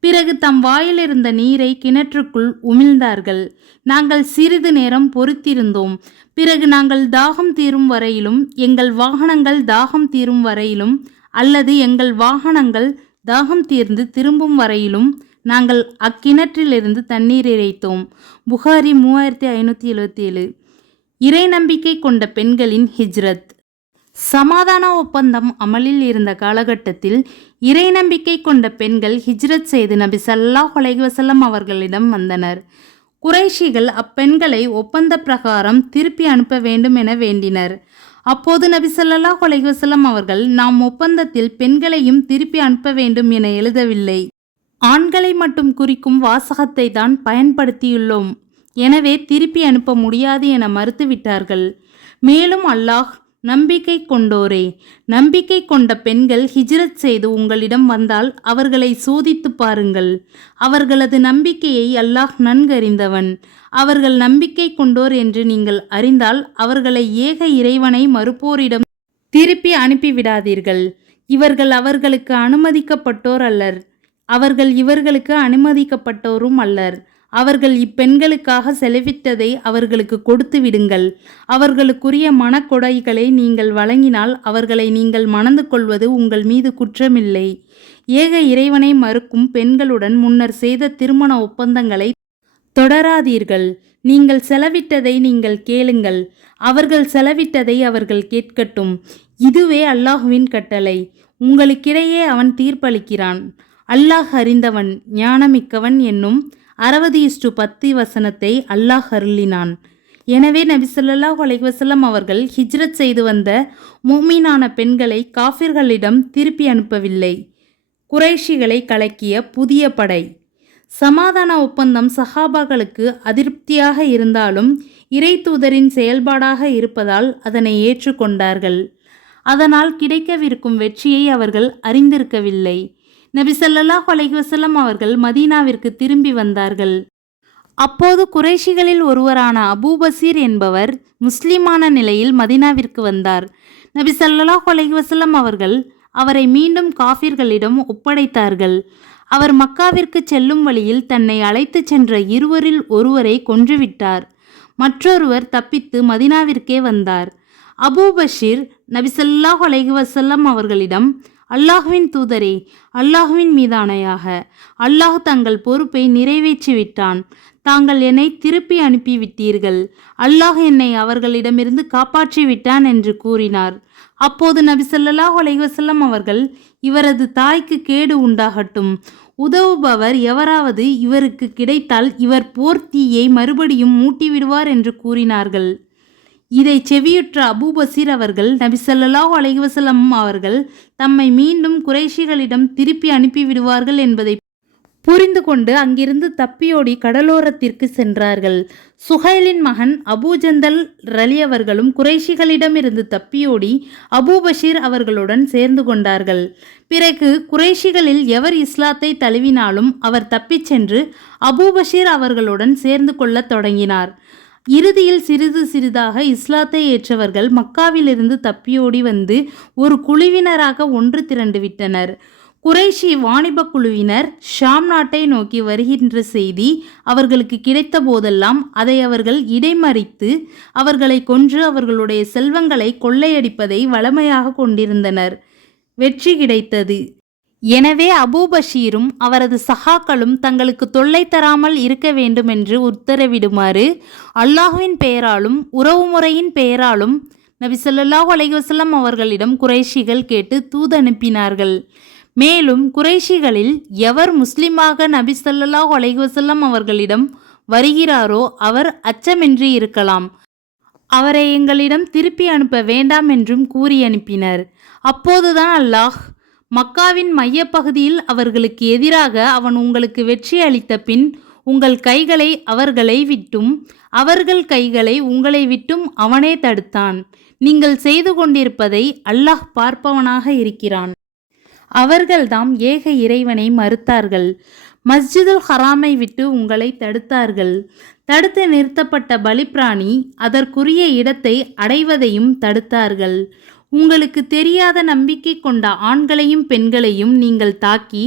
பிறகு தம் வாயிலிருந்த நீரை கிணற்றுக்குள் உமிழ்ந்தார்கள். நாங்கள் சிறிது நேரம் பொறுத்திருந்தோம். பிறகு நாங்கள் தாகம் தீரும் வரையிலும் எங்கள் வாகனங்கள் தாகம் தீரும் வரையிலும் அல்லது எங்கள் வாகனங்கள் தாகம் தீர்ந்து திரும்பும் வரையிலும் நாங்கள் அக்கிணற்றிலிருந்து தண்ணீர் இறைத்தோம். புகாரி 3577. இறை நம்பிக்கை கொண்ட பெண்களின் ஹிஜ்ரத். சமாதான ஒப்பந்தம் அமலில் இருந்த காலகட்டத்தில் இறை நம்பிக்கை கொண்ட பெண்கள் ஹிஜ்ரத் செய்து நபி ஸல்லல்லாஹு அலைஹி வஸல்லம் அவர்களிடம் வந்தனர். குறைஷிகள் அப்பெண்களை ஒப்பந்த பிரகாரம் திருப்பி அனுப்ப வேண்டும் என வேண்டினர். அப்போது நபி ஸல்லல்லாஹு அலைஹி வஸல்லம் அவர்கள், நாம் ஒப்பந்தத்தில் பெண்களையும் திருப்பி அனுப்ப வேண்டும் என எழுதவில்லை, ஆண்களை மட்டும் குறிக்கும் வாசகத்தை தான் பயன்படுத்தியுள்ளோம், எனவே திருப்பி அனுப்ப முடியாது என மறுத்துவிட்டார்கள். மேலும் அல்லாஹ், நம்பிக்கை கொண்டோரே, நம்பிக்கை கொண்ட பெண்கள் ஹிஜ்ரத் செய்து உங்களிடம் வந்தால் அவர்களை சோதித்து பாருங்கள். அவர்களது நம்பிக்கையை அல்லாஹ் நன்கறிந்தவன். அவர்கள் நம்பிக்கை கொண்டோர் என்று நீங்கள் அறிந்தால் அவர்களை ஏக இறைவனை மறுப்போரிடம் திருப்பி அனுப்பிவிடாதீர்கள். இவர்கள் அவர்களுக்கு அனுமதிக்கப்பட்டோர் அல்லர், அவர்கள் இவர்களுக்கு அனுமதிக்கப்பட்டோரும் அல்லர். அவர்கள் இப்பெண்களுக்காக செலவிட்டதை அவர்களுக்கு கொடுத்து விடுங்கள். அவர்களுக்குரிய மனக்கொடைகளை நீங்கள் வழங்கினால் அவர்களை நீங்கள் மணந்து கொள்வது உங்கள் மீது குற்றமில்லை. ஏக இறைவனை மறுக்கும் பெண்களுடன் முன்னர் செய்த திருமண ஒப்பந்தங்களை தொடராதீர்கள். நீங்கள் செலவிட்டதை நீங்கள் கேளுங்கள், அவர்கள் செலவிட்டதை அவர்கள் கேட்கட்டும். இதுவே அல்லாஹுவின் கட்டளை. உங்களுக்கிடையே அவன் தீர்ப்பளிக்கிறான். அல்லாஹ் அறிந்தவன், ஞானமிக்கவன் என்னும் 60:10 வசனத்தை அல்லாஹ் அருளினான். எனவே நபி ஸல்லல்லாஹு அலைஹி வஸல்லம் அவர்கள் ஹிஜ்ரத் செய்து வந்த முஃமினான பெண்களை காஃபிர்களிடம் திருப்பி அனுப்பவில்லை. குறைஷிகளை கலக்கிய புதிய படை. சமாதான ஒப்பந்தம் சஹாபாக்களுக்கு அதிருப்தியாக இருந்தாலும் இறை தூதரின் செயல்பாடாக இருப்பதால் அதனை ஏற்றுக்கொண்டார்கள். அதனால் கிடைக்கவிருக்கும் வெற்றியை அவர்கள் அறிந்திருக்கவில்லை. நபி ஸல்லல்லாஹு அலைஹி வஸல்லம் அவர்கள் மதீனாவிற்கு திரும்பி வந்தார்கள். அப்போது குறைஷிகளில் ஒருவரான அபூபசீர் என்பவர் முஸ்லிமான நிலையில் மதீனாவிற்கு வந்தார். நபி ஸல்லல்லாஹு அலைஹி வஸல்லம் அவர்கள் அவரை மீண்டும் காஃபிர்களிடம் ஒப்படைத்தார்கள். அவர் மக்காவிற்கு செல்லும் வழியில் தன்னை அழைத்து சென்ற இருவரில் ஒருவரை கொன்றுவிட்டார். மற்றொருவர் தப்பித்து மதீனாவிற்கே வந்தார். அபூ பஷீர் நபி ஸல்லல்லாஹு அலைஹி வஸல்லம் அவர்களிடம், அல்லாஹ்வின் தூதரே, அல்லாஹ்வின் மீதானையாக, அல்லாஹ் தங்கள் பொறுப்பை நிறைவேற்றிவிட்டான். தாங்கள் என்னை திருப்பி அனுப்பிவிட்டீர்கள். அல்லாஹ் என்னை அவர்களிடமிருந்து காப்பாற்றி விட்டான் என்று கூறினார். அப்போது நபி ஸல்லல்லாஹு அலைஹி வஸல்லம் அவர்கள், இவரது தாய்க்கு கேடு உண்டாகட்டும். உதவுபவர் எவராவது இவருக்கு கிடைத்தால் இவர் போர் தீயை மறுபடியும் மூட்டிவிடுவார் என்று கூறினார்கள். இதை செவியுற்ற அபூ பஸீர் அவர்கள், நபி ஸல்லல்லாஹு அலைஹி வஸல்லம் அவர்கள் தம்மை மீண்டும் குறைஷிகளிடம் திருப்பி அனுப்பிவிடுவார்கள் என்பதை புரிந்து கொண்டு அங்கிருந்து தப்பியோடி கடலோரத்திற்கு சென்றார்கள். சுஹைலின் மகன் அபூ ஜந்தல் ரலியவர்களும் குறைஷிகளிடமிருந்து தப்பியோடி அபூ பஷீர் அவர்களுடன் சேர்ந்து கொண்டார்கள். பிறகு குறைஷிகளில் எவர் இஸ்லாத்தை தழுவினாலும் அவர் தப்பிச் சென்று அபூ பஷீர் அவர்களுடன் சேர்ந்து கொள்ளத் தொடங்கினார். இறுதியில் சிறிது சிறிதாக இஸ்லாத்தை ஏற்றவர்கள் மக்காவிலிருந்து தப்பியோடி வந்து ஒரு குழுவினராக ஒன்று திரண்டு விட்டனர். குறைஷி வாணிப குழுவினர் ஷாம் நாட்டை நோக்கி வருகின்ற செய்தி அவர்களுக்கு கிடைத்த போதெல்லாம் அதை அவர்கள் இடைமறித்து அவர்களை கொன்று அவர்களுடைய செல்வங்களை கொள்ளையடிப்பதை வழமையாக கொண்டிருந்தனர். வெற்றி கிடைத்தது. எனவே அபூ பஷீரும் அவரது சகாக்களும் தங்களுக்கு தொல்லை தராமல் இருக்க வேண்டுமென்று உத்தரவிடுமாறு அல்லாஹ்வின் பெயராலும் உறவுமுறையின் பெயராலும் நபி ஸல்லல்லாஹு அலைஹி வஸல்லம் அவர்களிடம் குறைஷிகள் கேட்டு தூதனுப்பினார்கள். மேலும் குறைஷிகளில் எவர் முஸ்லிமாக நபி ஸல்லல்லாஹு அலைஹி வஸல்லம் அவர்களிடம் வருகிறாரோ அவர் அச்சமின்றி இருக்கலாம். அவரை எங்களிடம் திருப்பி அனுப்ப வேண்டாம் என்றும் கூறி அனுப்பினர். அப்போதுதான் அல்லாஹ், மக்காவின் மையப்பகுதியில் அவர்களுக்கு எதிராக அவன் உங்களுக்கு வெற்றி அளித்த பின் உங்கள் கைகளை அவர்களை விட்டும் அவர்கள் கைகளை உங்களை விட்டும் அவனே தடுத்தான். நீங்கள் செய்து கொண்டிருப்பதை அல்லாஹ் பார்ப்பவனாக இருக்கிறான். அவர்கள்தாம் ஏக இறைவனை மறுத்தார்கள். மஸ்ஜிதுல் ஹராமை விட்டு உங்களை தடுத்தார்கள். தடுத்து நிறுத்தப்பட்ட பலிப்பிராணி அதற்குரிய இடத்தை அடைவதையும் தடுத்தார்கள். உங்களுக்கு தெரியாத நம்பிக்கை கொண்ட ஆண்களையும் பெண்களையும் நீங்கள் தாக்கி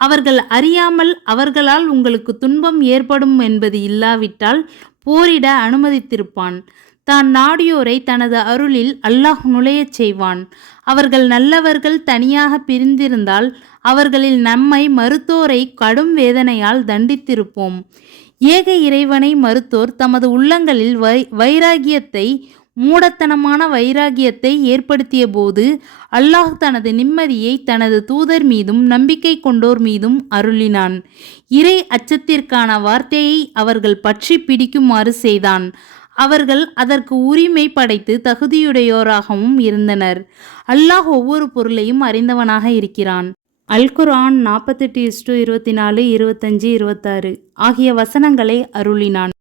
அவர்கள் அறியாமல் அவர்களால் உங்களுக்கு துன்பம் ஏற்படும் என்பது இல்லாவிட்டால் போரிட அனுமதித்திருப்பான். தான் நாடியோரை தனது அருளில் அல்லாஹ் நுழையச் செய்வான். அவர்கள் நல்லவர்கள் தனியாக பிரிந்திருந்தால் அவர்களில் நம்மை மறுத்தோரை கடும் வேதனையால் தண்டித்திருப்போம். ஏக இறைவனை மறுத்தோர் தமது உள்ளங்களில் வைராகியத்தை மூடத்தனமான வைராகியத்தை ஏற்படுத்திய போது அல்லாஹ் தனது நிம்மதியை தனது தூதர் மீதும் நம்பிக்கை கொண்டோர் மீதும் அருளினான். இறை அச்சத்திற்கான வார்த்தையை அவர்கள் பற்றி பிடிக்குமாறு செய்தான். அவர்கள் அதற்கு உரிமை படைத்து தகுதியுடையோராகவும் இருந்தனர். அல்லாஹ் ஒவ்வொரு பொருளையும் அறிந்தவனாக இருக்கிறான். அல் குர்ஆன் 48:24, 25, 26 ஆகிய வசனங்களை அருளினான்.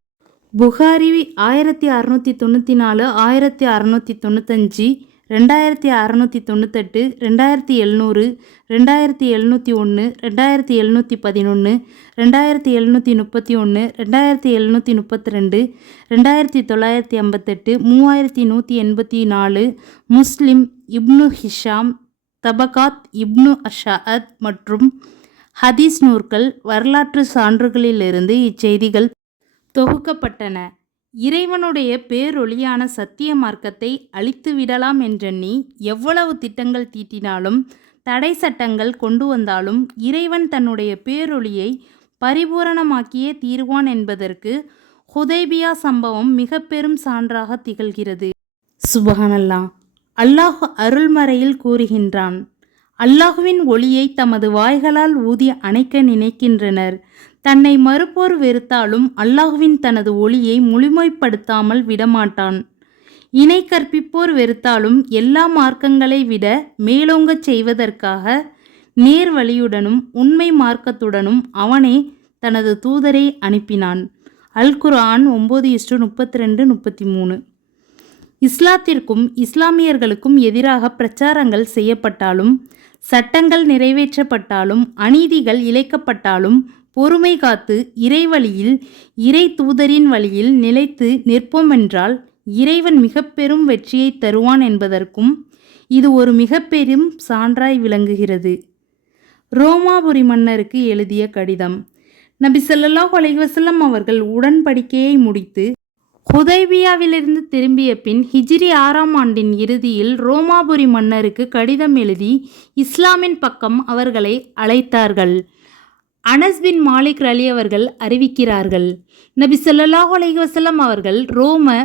புகாரி 1694, 1695, 2698, 2700, 2701, 2711, 2731, 2732, 2958, 3184, முஸ்லிம், இப்னு ஹிஷாம், தபகாத் இப்னு அஷாஅத் மற்றும் ஹதீஸ் நூல்கள் வரலாற்று சான்றுகளிலிருந்து இச்செய்திகள் தொகுக்கப்பட்டன. இறைவனுடைய பேரொளியான சத்திய மார்க்கத்தை அழித்து விடலாம் என்றெண்ணி எவ்வளவு திட்டங்கள் தீட்டினாலும் தடை சட்டங்கள் கொண்டு வந்தாலும் இறைவன் தன்னுடைய பேரொளியை பரிபூரணமாக்கியே தீர்வான் என்பதற்கு ஹுதைபியா சம்பவம் மிக பெரும் சான்றாக திகழ்கிறது. சுப்ஹானல்லாஹ். அல்லாஹ் அருள்மறையில் கூறுகின்றான், அல்லாஹுவின் ஒளியை தமது வாய்களால் ஊதி அணைக்க நினைக்கின்றனர். தன்னை மறுப்போர் வெறுத்தாலும் அல்லாஹுவின் தனது ஒளியை முழுமைப்படுத்தாமல் விடமாட்டான். இணை கற்பிப்போர் வெறுத்தாலும் எல்லா மார்க்கங்களை விட மேலோங்கச் செய்வதற்காக நேர் வழியுடனும் உண்மை மார்க்கத்துடனும் அவனே தனது தூதரை அனுப்பினான். அல் குர்ஆன் 9:32-33. இஸ்லாத்திற்கும் இஸ்லாமியர்களுக்கும் எதிராக பிரச்சாரங்கள் செய்யப்பட்டாலும் சட்டங்கள் நிறைவேற்றப்பட்டாலும் அநீதிகள் இழைக்கப்பட்டாலும் பொறுமை காத்து இறைவழியில் இறை தூதரின் வழியில் நிலைத்து நிற்போமென்றால் இறைவன் மிக பெரும் வெற்றியை தருவான் என்பதற்கும் இது ஒரு மிக பெரும் சான்றாய் விளங்குகிறது. ரோமாபுரி மன்னருக்கு எழுதிய கடிதம். நபி ஸல்லல்லாஹு அலைஹி வஸல்லம் அவர்கள் உடன்படிக்கையை முடித்து ஹுதைபியாவிலிருந்து திரும்பிய பின் ஹிஜ்ரி 6ஆம் ஆண்டின் இறுதியில் ரோமாபுரி மன்னருக்கு கடிதம் எழுதி இஸ்லாமின் பக்கம் அவர்களை அழைத்தார்கள். அனஸ் பின் மாலிக் ரலி அவர்கள் அறிவிக்கிறார்கள், நபி ஸல்லல்லாஹு அலைஹி வஸல்லம் அவர்கள் ரோம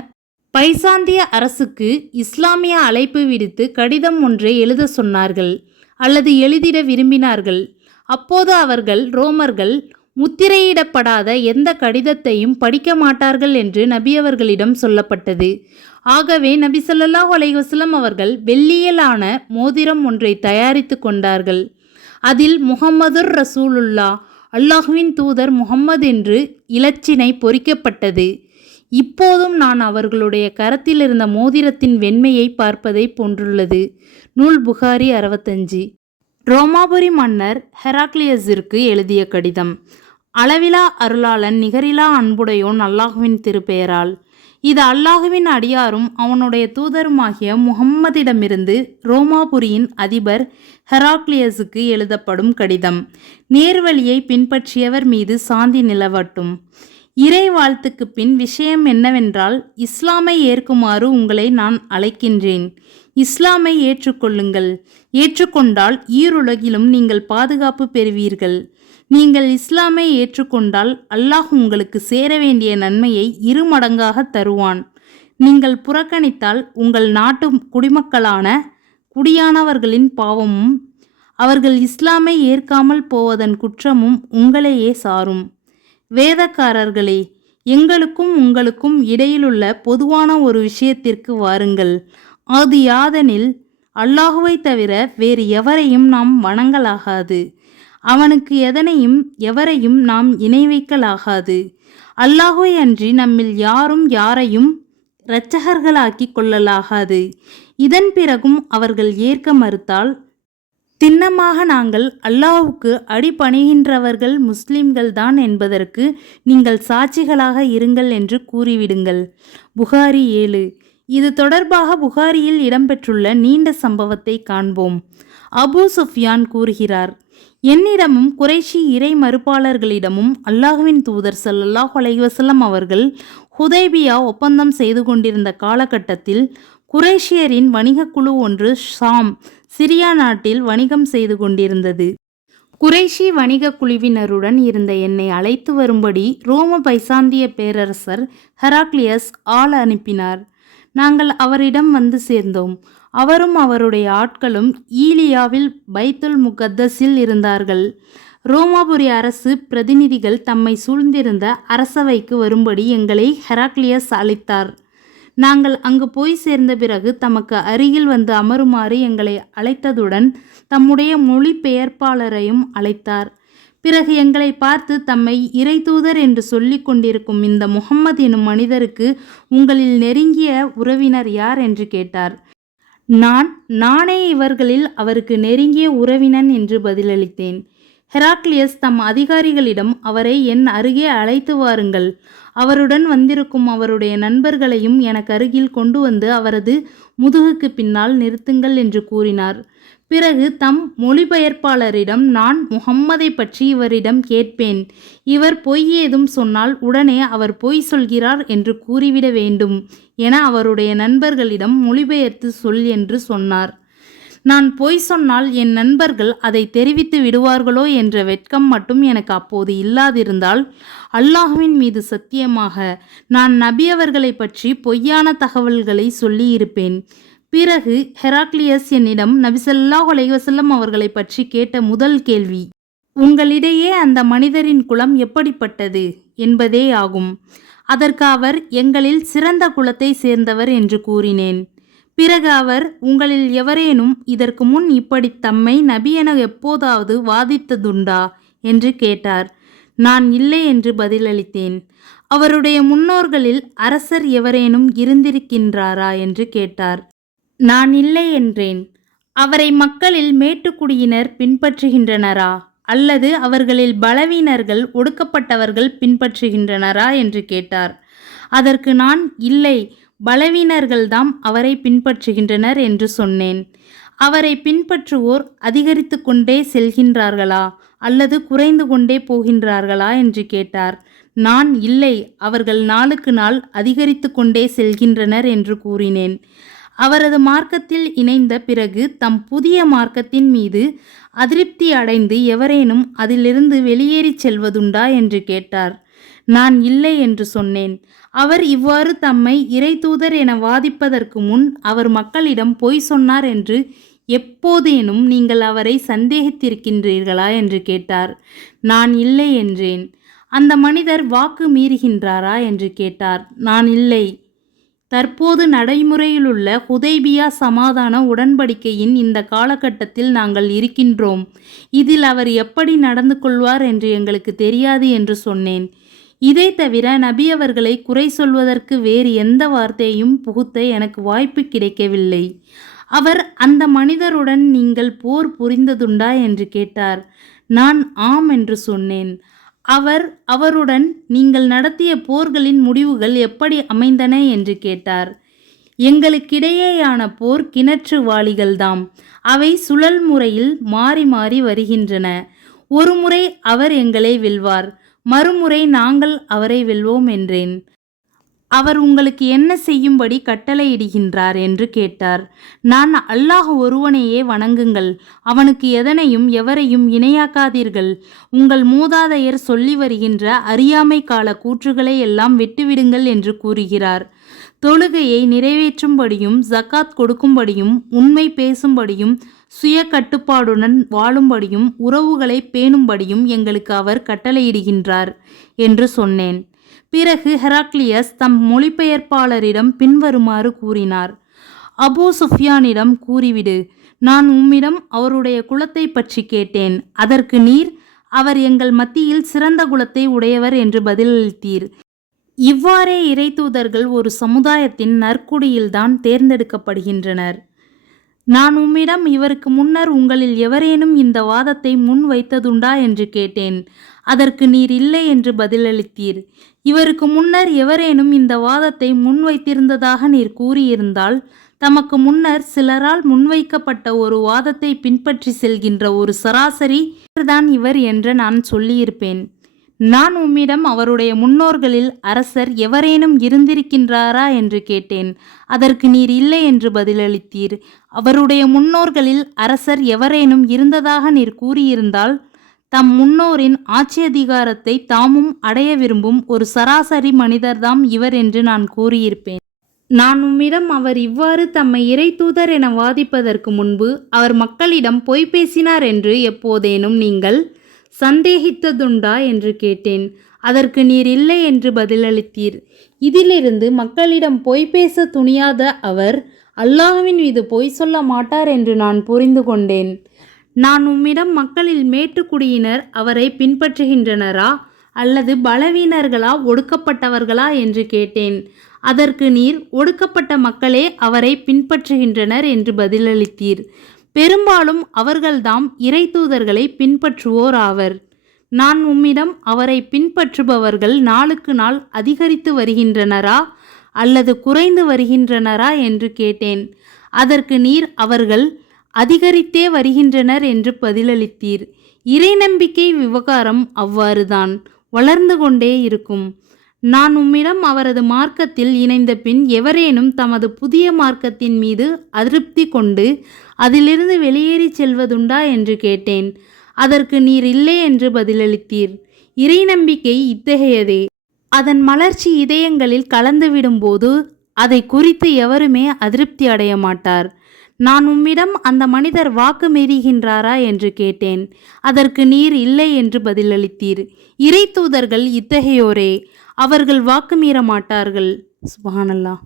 பைசாந்திய அரசுக்கு இஸ்லாமிய அழைப்பு விடுத்து கடிதம் ஒன்றை எழுத சொன்னார்கள் அல்லது எழுதிட விரும்பினார்கள். அப்போது அவர்கள் ரோமர்கள் முத்திரையிடப்படாத எந்த கடிதத்தையும் படிக்க மாட்டார்கள் என்று நபி அவர்களிடம் சொல்லப்பட்டது. ஆகவே நபி ஸல்லல்லாஹு அலைஹி வஸல்லம் அவர்கள் வெள்ளியிலான மோதிரம் ஒன்றை தயாரித்து கொண்டார்கள். அதில் முஹம்மதுர் ரசூலுல்லா, அல்லாஹுவின் தூதர் முஹம்மது என்று இலச்சினை பொறிக்கப்பட்டது. இப்போதும் நான் அவர்களுடைய கரத்தில் இருந்த மோதிரத்தின் வெண்மையை பார்ப்பதை போன்றுள்ளது. நூல் புகாரி 65. ரோமாபுரி மன்னர் ஹெராக்லியஸிற்கு எழுதிய கடிதம். அளவிலா அருளாளன் நிகரிலா அன்புடையோன் அல்லாஹுவின் திருப்பெயரால். இது அல்லாஹுவின் அடியாரும் அவனுடைய தூதருமாகிய முஹம்மதிடமிருந்து ரோமாபுரியின் அதிபர் ஹெராக்லியஸுக்கு எழுதப்படும் கடிதம். நேர்வழியை பின்பற்றியவர் மீது சாந்தி நிலவட்டும். இறை வாழ்த்துக்கு பின் விஷயம் என்னவென்றால், இஸ்லாமை ஏற்குமாறு உங்களை நான் அழைக்கின்றேன். இஸ்லாமை ஏற்றுக்கொள்ளுங்கள். ஏற்றுக்கொண்டால் ஈருலகிலும் நீங்கள் பாதுகாப்பு பெறுவீர்கள். நீங்கள் இஸ்லாமை ஏற்றுக்கொண்டால் அல்லாஹ் உங்களுக்கு சேர வேண்டிய நன்மையை 2 மடங்காக தருவான். நீங்கள் புறக்கணித்தால் உங்கள் நாட்டு குடியானவர்களின் பாவமும் அவர்கள் இஸ்லாமை ஏற்காமல் போவதன் குற்றமும் உங்களையே சாரும். வேதக்காரர்களே, எங்களுக்கும் உங்களுக்கும் இடையிலுள்ள பொதுவான ஒரு விஷயத்திற்கு வாருங்கள். அது யாதெனில், அல்லாஹுவை தவிர வேறு எவரையும் நாம் வணங்கலாகாது. அவனுக்கு எவரையும் நாம் இணை வைக்கலாகாது. அல்லாஹுவை அன்றி நம்மில் யாரையும் இரட்சகர்களாக்கி கொள்ளலாகாது. இதன் பிறகும் அவர்கள் ஏற்க மறுத்தால், திண்ணமாக நாங்கள் அல்லாஹுக்கு அடிபணிகின்றவர்கள் முஸ்லிம்கள் தான் என்பதற்கு நீங்கள் சாட்சிகளாக இருங்கள் என்று கூறிவிடுங்கள். புகாரி 7. இது தொடர்பாக புகாரியில் இடம்பெற்றுள்ள நீண்ட சம்பவத்தை காண்போம். அபூ சுஃப்யான் கூறுகிறார், என்னிடமும் குறைஷி இறை மறுப்பாளர்களிடமும் அல்லாஹுவின் தூதர் ஸல்லல்லாஹு அலைஹி வஸல்லம் அவர்கள் ஹுதைபியா ஒப்பந்தம் செய்து கொண்டிருந்த காலகட்டத்தில் குறைஷியரின் வணிக குழு ஒன்று ஷாம், சிரியா நாட்டில் வணிகம் செய்து கொண்டிருந்தது. குறைஷி வணிக குழுவினருடன் இருந்த என்னை அழைத்து வரும்படி ரோம பைசாந்திய பேரரசர் ஹெராக்லியஸ் ஆள் அனுப்பினார். நாங்கள் அவரிடம் வந்து சேர்ந்தோம். அவரும் அவருடைய ஆட்களும் ஈலியாவில் பைத்துல் முகத்தஸில் இருந்தார்கள். ரோமாபுரி அரசு பிரதிநிதிகள் தம்மை சூழ்ந்திருந்த அரசவைக்கு வரும்படி எங்களை ஹெராக்லியஸ் அழைத்தார். நாங்கள் அங்கு போய் சேர்ந்த பிறகு தமக்கு அருகில் வந்து அமருமாறு எங்களை அழைத்ததுடன் தம்முடைய மொழிபெயர்ப்பாளரையும் அழைத்தார். பிறகு எங்களை பார்த்து, தம்மை இறை தூதர் என்று சொல்லி கொண்டிருக்கும் இந்த முஹம்மது எனும் மனிதருக்கு உங்களில் நெருங்கிய உறவினர் யார் என்று கேட்டார். நானே இவர்களில் அவருக்கு நெருங்கிய உறவினன் என்று பதிலளித்தேன். ஹெராக்லியஸ் தம் அதிகாரிகளிடம், அவரை என் அருகே அழைத்து வாருங்கள். அவருடன் வந்திருக்கும் அவருடைய நண்பர்களையும் எனக்கு அருகில் கொண்டு வந்து அவரது முதுகுக்கு பின்னால் நிறுத்துங்கள் என்று கூறினார். பிறகு தம் மொழிபெயர்ப்பாளரிடம், நான் முஹம்மதை பற்றி இவரிடம் கேட்பேன். இவர் பொய் ஏதும் சொன்னால் உடனே அவர் பொய் சொல்கிறார் என்று கூறிவிட வேண்டும் என அவருடைய நண்பர்களிடம் மொழிபெயர்த்து சொல் என்று சொன்னார். நான் பொய் சொன்னால் என் நண்பர்கள் அதை தெரிவித்து விடுவார்களோ என்ற வெட்கம் மட்டும் எனக்கு அப்போது இல்லாதிருந்தால், அல்லாஹுவின் மீது சத்தியமாக நான் நபி அவர்களை பற்றி பொய்யான தகவல்களை சொல்லியிருப்பேன். பிறகு ஹெராக்லியஸ் என்னிடம் நபி ஸல்லல்லாஹு அலைஹி வஸல்லம் அவர்களை பற்றி கேட்ட முதல் கேள்வி, உங்களிடையே அந்த மனிதரின் குலம் எப்படிப்பட்டது என்பதே ஆகும். அதற்கு அவர், எங்களில் சிறந்த குலத்தை சேர்ந்தவர் என்று கூறினேன். பிறகு அவர், உங்களில் எவரேனும் இதற்கு முன் இப்படி தம்மை நபி என எப்போதாவது வாதித்ததுண்டா என்று கேட்டார். நான் இல்லை என்று பதிலளித்தேன். அவருடைய முன்னோர்களில் அரசர் எவரேனும் இருந்திருக்கின்றாரா என்று கேட்டார். நான் இல்லை என்றேன். அவரை மக்களில் மேட்டுக்குடியினர் பின்பற்றுகின்றனரா அல்லது அவர்களில் பலவீனர்கள் ஒடுக்கப்பட்டவர்கள் பின்பற்றுகின்றனரா என்று கேட்டார். அதற்கு நான், இல்லை, பலவீனர்கள்தாம் அவரை பின்பற்றுகின்றனர் என்று சொன்னேன். அவரை பின்பற்றுவோர் அதிகரித்து கொண்டே செல்கின்றார்களா அல்லது குறைந்து கொண்டே போகின்றார்களா என்று கேட்டார். நான் இல்லை, அவர்கள் நாளுக்கு நாள் அதிகரித்து கொண்டே செல்கின்றனர் என்று கூறினேன். அவரது மார்க்கத்தில் இணைந்த பிறகு தம் புதிய மார்க்கத்தின் மீது அதிருப்தி அடைந்து எவரேனும் அதிலிருந்து வெளியேறிச் செல்வதுண்டா என்று கேட்டார். நான் இல்லை என்று சொன்னேன். அவர் இவ்வாறு தம்மை இறைதூதர் என வாதிப்பதற்கு முன் அவர் மக்களிடம் பொய் சொன்னார் என்று எப்போதேனும் நீங்கள் அவரை சந்தேகித்திருக்கின்றீர்களா என்று கேட்டார். நான் இல்லை என்றேன். அந்த மனிதர் வாக்கு மீறுகின்றாரா என்று கேட்டார். நான் இல்லை. தற்போது நடைமுறையிலுள்ள ஹுதைபியா சமாதான உடன்படிக்கையின் இந்த காலகட்டத்தில் நாங்கள் இருக்கின்றோம். இதில் அவர் எப்படி நடந்து கொள்வார் என்று எங்களுக்கு தெரியாது என்று சொன்னேன். இதை தவிர நபி அவர்களை குறை சொல்வதற்கு வேறு எந்த வார்த்தையும் புகுத்த எனக்கு வாய்ப்பு கிடைக்கவில்லை. அவர் அந்த மனிதருடன் நீங்கள் போர் புரிந்ததுண்டா என்று கேட்டார். நான் ஆம் என்று சொன்னேன். அவருடன் நீங்கள் நடத்திய போர்களின் முடிவுகள் எப்படி அமைந்தன என்று கேட்டார். எங்களுக்கிடையேயான போர் கிணற்று வாளிகள்தாம். அவை சுழல் முறையில் மாறி மாறி வருகின்றன. ஒரு முறை அவர் எங்களை வெல்வார், மறுமுறை நாங்கள் அவரை வெல்வோம் என்றேன். அவர் உங்களுக்கு என்ன செய்யும்படி கட்டளையிடுகின்றார் என்று கேட்டார். நான் அல்லாஹ் ஒருவனையே வணங்குங்கள், அவனுக்கு எதனையும் எவரையும் இணையாக்காதீர்கள். உங்கள் மூதாதையர் சொல்லி வருகின்ற அறியாமை கால கூற்றுகளை எல்லாம் விட்டுவிடுங்கள் என்று கூறுகிறார். தொழுகையை நிறைவேற்றும்படியும் ஜக்காத் கொடுக்கும்படியும் உண்மை பேசும்படியும் சுய கட்டுப்பாடுடன் வாழும்படியும் உறவுகளை பேணும்படியும் எங்களுக்கு அவர் கட்டளையிடுகின்றார் என்று சொன்னேன். பிறகு ஹெராக்லியஸ் தம் மொழிபெயர்ப்பாளரிடம் பின்வருமாறு கூறினார். அபூ சுஃபியானிடம் கூறிவிடு, நான் உம்மிடம் அவருடைய குலத்தை பற்றி கேட்டேன். அதற்கு நீர் அவர் எங்கள் மத்தியில் சிறந்த குலத்தை உடையவர் என்று பதிலளித்தீர். இவ்வாறே இறைதூதர்கள் ஒரு சமுதாயத்தின் நற்குடியில்தான் தேர்ந்தெடுக்கப்படுகின்றனர். நான் உம்மிடம் இவருக்கு முன்னர் உங்களில் எவரேனும் இந்த வாதத்தை முன் வைத்ததுண்டா என்று கேட்டேன். அதற்கு நீர் இல்லை என்று பதிலளித்தீர். இவருக்கு முன்னர் எவரேனும் இந்த வாதத்தை முன்வைத்திருந்ததாக நீர் கூறியிருந்தால் தமக்கு முன்னர் சிலரால் முன்வைக்கப்பட்ட ஒரு வாதத்தை பின்பற்றி செல்கின்ற ஒரு சராசரி தான் இவர் என்று நான் சொல்லியிருப்பேன். நான் உம்மிடம் அவருடைய முன்னோர்களில் அரசர் எவரேனும் இருந்திருக்கின்றாரா என்று கேட்டேன். அதற்கு நீர் இல்லை என்று பதிலளித்தீர். அவருடைய முன்னோர்களில் அரசர் எவரேனும் இருந்ததாக நீர் கூறியிருந்தால் தம் முன்னோரின் ஆட்சி அதிகாரத்தை தாமும் அடைய விரும்பும் ஒரு சராசரி மனிதர்தாம் இவர் என்று நான் கூறியிருப்பேன். நான் உம்மிடம் அவர் இவ்வாறு தம்மை இறைதூதர் என வாதிப்பதற்கு முன்பு அவர் மக்களிடம் பொய் பேசினார் என்று எப்போதேனும் நீங்கள் சந்தேகித்ததுண்டா என்று கேட்டேன். அதற்கு நீர் இல்லை என்று பதிலளித்தீர். இதிலிருந்து மக்களிடம் பொய் பேச துணியாத அவர் அல்லாஹ்வின் மீது பொய் சொல்ல மாட்டார் என்று நான் புரிந்து கொண்டேன். நான் உம்மிடம் மக்களில் மேட்டுக்குடியினர் அவரை பின்பற்றுகின்றனரா அல்லது பலவீனர்களா ஒடுக்கப்பட்டவர்களா என்று கேட்டேன். அதற்கு நீர் ஒடுக்கப்பட்ட மக்களே அவரை பின்பற்றுகின்றனர் என்று பதிலளித்தீர். பெரும்பாலும் அவர்கள்தாம் இறைதூதர்களை பின்பற்றுவோர் ஆவர். நான் உம்மிடம் அவரை பின்பற்றுபவர்கள் நாளுக்கு நாள் அதிகரித்து வருகின்றனரா அல்லது குறைந்து வருகின்றனரா என்று கேட்டேன். அதற்கு நீர் அவர்கள் அதிகரித்தே வருகின்றனர் என்று பதிலளித்தீர். இறை நம்பிக்கை விவகாரம் அவ்வாறுதான் வளர்ந்து கொண்டே இருக்கும். நான் உம்மிடம் அவரது மார்க்கத்தில் இணைந்த பின் எவரேனும் தமது புதிய மார்க்கத்தின் மீது அதிருப்தி கொண்டு அதிலிருந்து வெளியேறி செல்வதுண்டா என்று கேட்டேன். அதற்கு நீர் இல்லை என்று பதிலளித்தீர். இறை நம்பிக்கை இத்தகையதே. அதன் மலர்ச்சி இதயங்களில் கலந்துவிடும்போது அதை குறித்து எவருமே அதிருப்தி அடைய மாட்டார். நான் உம்மிடம் அந்த மனிதர் வாக்கு மீறுகின்றாரா என்று கேட்டேன். அதற்கு நீர் இல்லை என்று பதிலளித்தீர். இறை தூதர்கள் இத்தகையோரே, அவர்கள் வாக்கு மீற மாட்டார்கள். சுப்ஹானல்லாஹ்.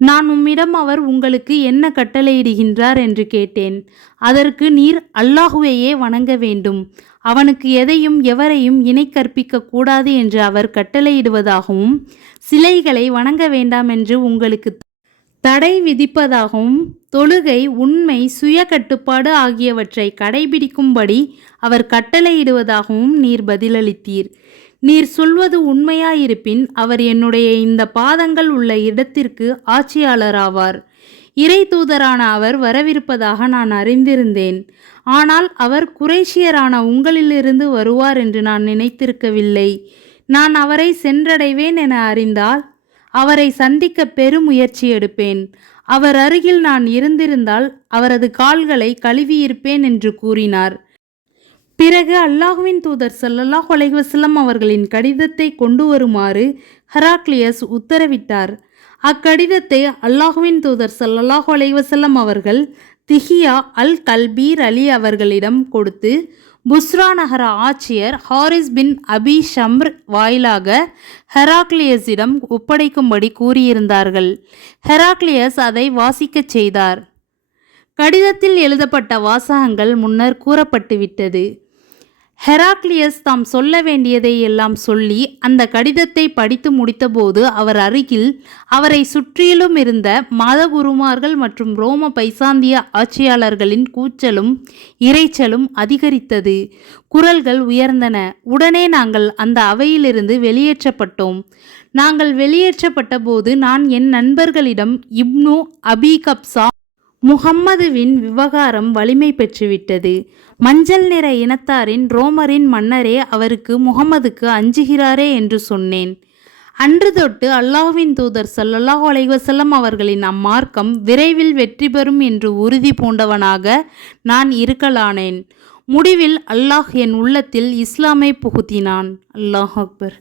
நான் உம்மிடம் அவர் உங்களுக்கு என்ன கட்டளையிடுகின்றார் என்று கேட்டேன். அதற்கு நீர் அல்லாஹுவையே வணங்க வேண்டும், அவனுக்கு எதையும் எவரையும் இணை கற்பிக்க கூடாது என்று அவர் கட்டளையிடுவதாகவும் சிலைகளை வணங்க வேண்டாம் என்று உங்களுக்கு தடை விதிப்பதாகவும் தொழுகை, உண்மை, சுய கட்டுப்பாடு ஆகியவற்றை கடைபிடிக்கும்படி அவர் கட்டளையிடுவதாகவும் நீர் பதிலளித்தீர். நீர் சொல்வது உண்மையாயிருப்பின் அவர் என்னுடைய இந்த பாதங்கள் உள்ள இடத்திற்கு ஆட்சியாளராவார். இறை தூதரான அவர் வரவிருப்பதாக நான் அறிந்திருந்தேன். ஆனால் அவர் குறைஷியரான உங்களிலிருந்து வருவார் என்று நான் நினைத்திருக்கவில்லை. நான் அவரை சென்றடைவேன் என அறிந்தால் அவரை சந்திக்க பெருமுயற்சி எடுப்பேன். அவர் அருகில் நான் இருந்திருந்தால் அவரது கால்களை கழுவியிருப்பேன் என்று கூறினார். பிறகு அல்லாஹுவின் தூதர் ஸல்லல்லாஹு அலைஹி வஸல்லம் அவர்களின் கடிதத்தை கொண்டு வருமாறு ஹெராக்லியஸ் உத்தரவிட்டார். அக்கடிதத்தை அல்லாஹுவின் தூதர் ஸல்லல்லாஹு அலைஹி வஸல்லம் அவர்கள் திஹியா அல் கல்பீர் அலி அவர்களிடம் கொடுத்து புஸ்ரா நகர ஆட்சியர் ஹாரிஸ் பின் அபி ஷம்ர் வாயிலாக ஹெராக்லியஸிடம் ஒப்படைக்கும்படி கூறியிருந்தார்கள். ஹெராக்லியஸ் அதை வாசிக்கச் செய்தார். கடிதத்தில் எழுதப்பட்ட வாசகங்கள் முன்னர் கூறப்பட்டுவிட்டது. ஹெராக்லியஸ் தாம் சொல்ல வேண்டியதை எல்லாம் சொல்லி அந்த கடிதத்தை படித்து முடித்தபோது அவர் அருகில் அவரை சுற்றிலும் இருந்த மதகுருமார்கள் மற்றும் ரோம பைசாந்திய ஆட்சியாளர்களின் கூச்சலும் இரைச்சலும் அதிகரித்தது. குரல்கள் உயர்ந்தன. உடனே நாங்கள் அந்த அவையிலிருந்து வெளியேற்றப்பட்டோம். நாங்கள் வெளியேற்றப்பட்ட போது நான் என் நண்பர்களிடம் இப்னு அபி கப்சா முஹம்மதுவின் விவகாரம் வலிமை பெற்றுவிட்டது. மஞ்சள் நிற இனத்தாரின் ரோமரின் மன்னரே அவருக்கு முகம்மதுக்கு அஞ்சுகிறாரே என்று சொன்னேன். அன்று தொட்டு அல்லாஹ்வின் தூதர் ஸல்லல்லாஹு அலைஹி வஸல்லம் அவர்களின் அம்மார்க்கம் விரைவில் வெற்றி பெறும் என்று உறுதி பூண்டவனாக நான் இருக்கலானேன். முடிவில் அல்லாஹ் என் உள்ளத்தில் இஸ்லாமை புகுத்தினான். அல்லாஹ் அக்பர்.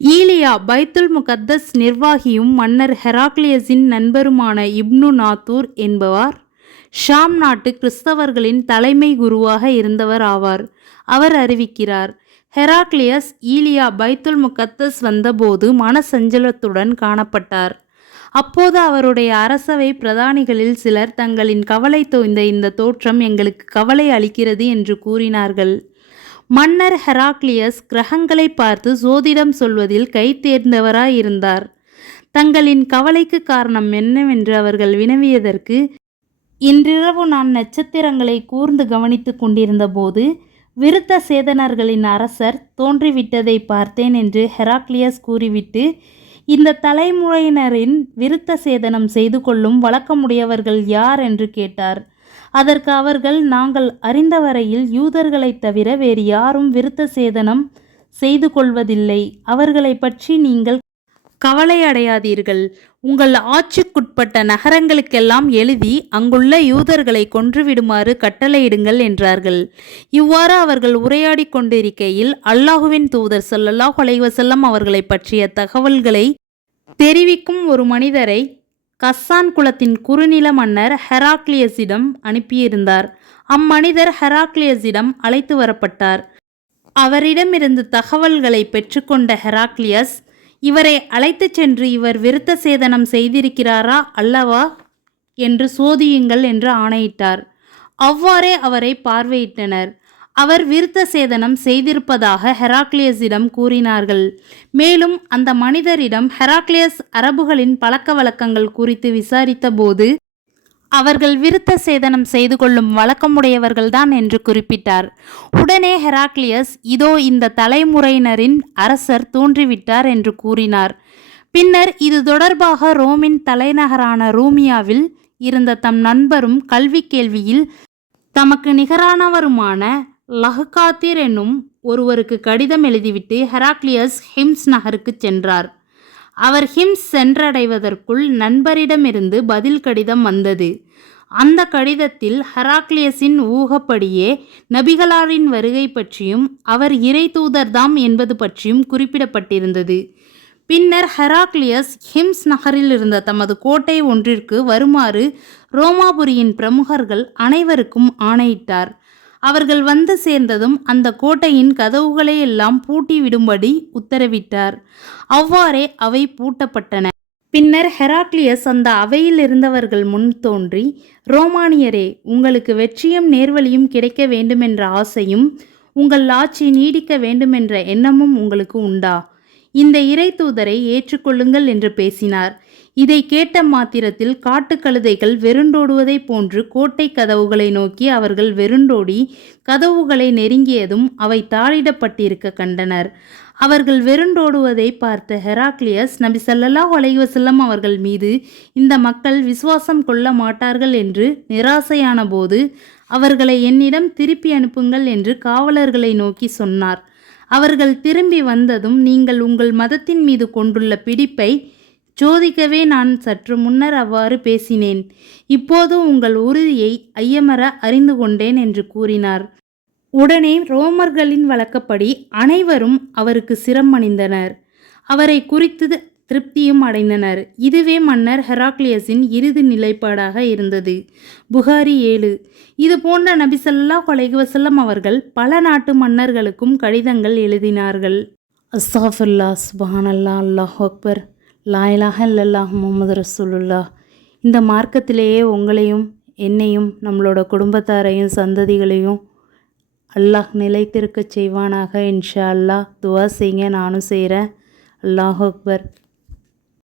ஈலியா பைத்துல் முகத்தஸ் நிர்வாகியும் மன்னர் ஹெராக்லியஸின் நண்பருமான இப்னு நாத்தூர் என்பவர் ஷாம் நாட்டு கிறிஸ்தவர்களின் தலைமை குருவாக இருந்தவர் ஆவார். அவர் அறிவிக்கிறார், ஹெராக்லியஸ் ஈலியா பைத்துல் முகத்தஸ் வந்தபோது மனசஞ்சலத்துடன் காணப்பட்டார். அப்போது அவருடைய அரசவை பிரதானிகளில் சிலர் தங்களின் கவலை தோய்ந்த இந்த தோற்றம் எங்களுக்கு கவலை அளிக்கிறது என்று கூறினார்கள். மன்னர் ஹெராக்லியஸ் கிரகங்களை பார்த்து சோதிடம் சொல்வதில் கை தேர்ந்தவராயிருந்தார். தங்களின் கவலைக்கு காரணம் என்னவென்று அவர்கள் வினவியதற்கு, இன்றிரவு நான் நட்சத்திரங்களை கூர்ந்து கவனித்து கொண்டிருந்த போது விருத்த சேதனர்களின் அரசர் தோன்றிவிட்டதை பார்த்தேன் என்று ஹெராக்லியஸ் கூறிவிட்டு, இந்த தலைமுறையினரின் விருத்த சேதனம் செய்து கொள்ளும் வழக்கமுடையவர்கள் யார் என்று கேட்டார். அதற்கு அவர்கள், நாங்கள் அறிந்தவரையில் யூதர்களைத் தவிர வேறு யாரும் விருத்த சேதனம் செய்து கொள்வதில்லை. அவர்களை பற்றி நீங்கள் கவலையடையாதீர்கள். உங்கள் ஆட்சிக்குட்பட்ட நகரங்களுக்கெல்லாம் எழுதி அங்குள்ள யூதர்களை கொன்றுவிடுமாறு கட்டளையிடுங்கள் என்றார்கள். இவ்வாறு அவர்கள் உரையாடி கொண்டிருக்கையில் அல்லாஹுவின் தூதர் ஸல்லல்லாஹு அலைஹி வஸல்லம் அவர்களை பற்றிய தகவல்களை தெரிவிக்கும் ஒரு மனிதரை கஸ்ஸான் குலத்தின் குறுநில மன்னர் ஹெராக்லியஸிடம் அனுப்பியிருந்தார். அம்மனிதர் ஹெராக்லியஸிடம் அழைத்து வரப்பட்டார். அவரிடமிருந்து தகவல்களை பெற்றுக்கொண்ட ஹெராக்லியஸ், இவரை அழைத்துச் சென்று இவர் விருத்த சேதனம் செய்திருக்கிறாரா அல்லவா என்று சோதியுங்கள் என்று ஆணையிட்டார். அவ்வாறே அவரை பார்வையிட்டனர். அவர் விருத்த சேதனம் செய்திருப்பதாக ஹெராக்லியஸிடம் கூறினார்கள். மேலும் அந்த மனிதரிடம் ஹெராக்லியஸ் அரபுகளின் பழக்க வழக்கங்கள் குறித்து விசாரித்த போது அவர்கள் விருத்த சேதனம் செய்து கொள்ளும் வழக்கமுடையவர்கள்தான் என்று குறிப்பிட்டார். உடனே ஹெராக்லியஸ், இதோ இந்த தலைமுறையினரின் அரசர் தோன்றிவிட்டார் என்று கூறினார். பின்னர் இது தொடர்பாக ரோமின் தலைநகரான ரூமியாவில் இருந்த தம் நண்பரும் கல்வி கேள்வியில் தமக்கு நிகரானவருமான லஹ்காத்திர் என்னும் ஒருவருக்கு கடிதம் எழுதிவிட்டு ஹெராக்லியஸ் ஹிம்ஸ் நகருக்கு சென்றார். அவர் ஹிம்ஸ் சென்றடைவதற்குள் நண்பரிடமிருந்து பதில் கடிதம் வந்தது. அந்த கடிதத்தில் ஹெராக்லியஸின் ஊகப்படியே நபிகளாரின் வருகை பற்றியும் அவர் இறை தூதர்தாம் என்பது பற்றியும் குறிப்பிடப்பட்டிருந்தது. பின்னர் ஹெராக்லியஸ் ஹிம்ஸ் நகரில் இருந்த தமது கோட்டை ஒன்றிற்கு வருமாறு ரோமாபுரியின் பிரமுகர்கள் அனைவருக்கும் ஆணையிட்டார். அவர்கள் வந்து சேர்ந்ததும் அந்த கோட்டையின் கதவுகளை எல்லாம் பூட்டி விடும்படி உத்தரவிட்டார். அவ்வாறே அவை பூட்டப்பட்டன. பின்னர் ஹெராக்லியஸ் அந்த அவையில் இருந்தவர்கள் முன் தோன்றி, ரோமானியரே, உங்களுக்கு வெற்றியும் நேர்வழியும் கிடைக்க வேண்டுமென்ற ஆசையும் உங்கள் ஆட்சி நீடிக்க வேண்டுமென்ற எண்ணமும் உங்களுக்கு உண்டா? இந்த இறை தூதரை ஏற்றுக்கொள்ளுங்கள் என்று பேசினார். இதை கேட்ட மாத்திரத்தில் காட்டுக்கழுதைகள் வெருண்டோடுவதை போன்று கோட்டை கதவுகளை நோக்கி அவர்கள் வெருண்டோடி கதவுகளை நெருங்கியதும் அவை தாளிடப்பட்டிருக்க கண்டனர். அவர்கள் வெருண்டோடுவதை பார்த்த ஹெராக்லியஸ், நபி ஸல்லல்லாஹு அலைஹி வஸல்லம் அவர்கள் மீது இந்த மக்கள் விசுவாசம் கொள்ள மாட்டார்கள் என்று நிராசையான போது அவர்களை என்னிடம் திருப்பி அனுப்புங்கள் என்று காவலர்களை நோக்கி சொன்னார். அவர்கள் திரும்பி வந்ததும் நீங்கள் உங்கள் மதத்தின் மீது கொண்டுள்ள பிடிப்பை சோதிக்கவே நான் சற்று முன்னர் அவ்வாறு பேசினேன். இப்போது உங்கள் உறுதியை ஐயமற அறிந்து கொண்டேன் என்று கூறினார். உடனே ரோமர்களின் வழக்கப்படி அனைவரும் அவருக்கு சிரமணிந்தனர். அவரை குறித்து திருப்தியும் அடைந்தனர். இதுவே மன்னர் ஹெராக்லியஸின் இறுதி நிலைப்பாடாக இருந்தது. புகாரி 7. இது போன்ற நபி ஸல்லல்லாஹு அலைஹி வஸல்லம் அவர்கள் பல நாட்டு மன்னர்களுக்கும் கடிதங்கள் எழுதினார்கள். அஸ்ஸாஃபிருல்லாஹ், சுப்ஹானல்லாஹ், அல்லாஹு அக்பர், லா இலாஹ இல்லல்லாஹ், முஹம்மது ரசூலுல்லாஹ். இந்த மார்க்கத்திலேயே உங்களையும் என்னையும் நம்மளோட குடும்பத்தாரையும் சந்ததிகளையும் அல்லாஹ் நிலைத்திருக்க செய்வானாக. இன்ஷா அல்லாஹ். துவா செய்யுங்க, நானும் செய்கிறேன். அல்லாஹு அக்பர்.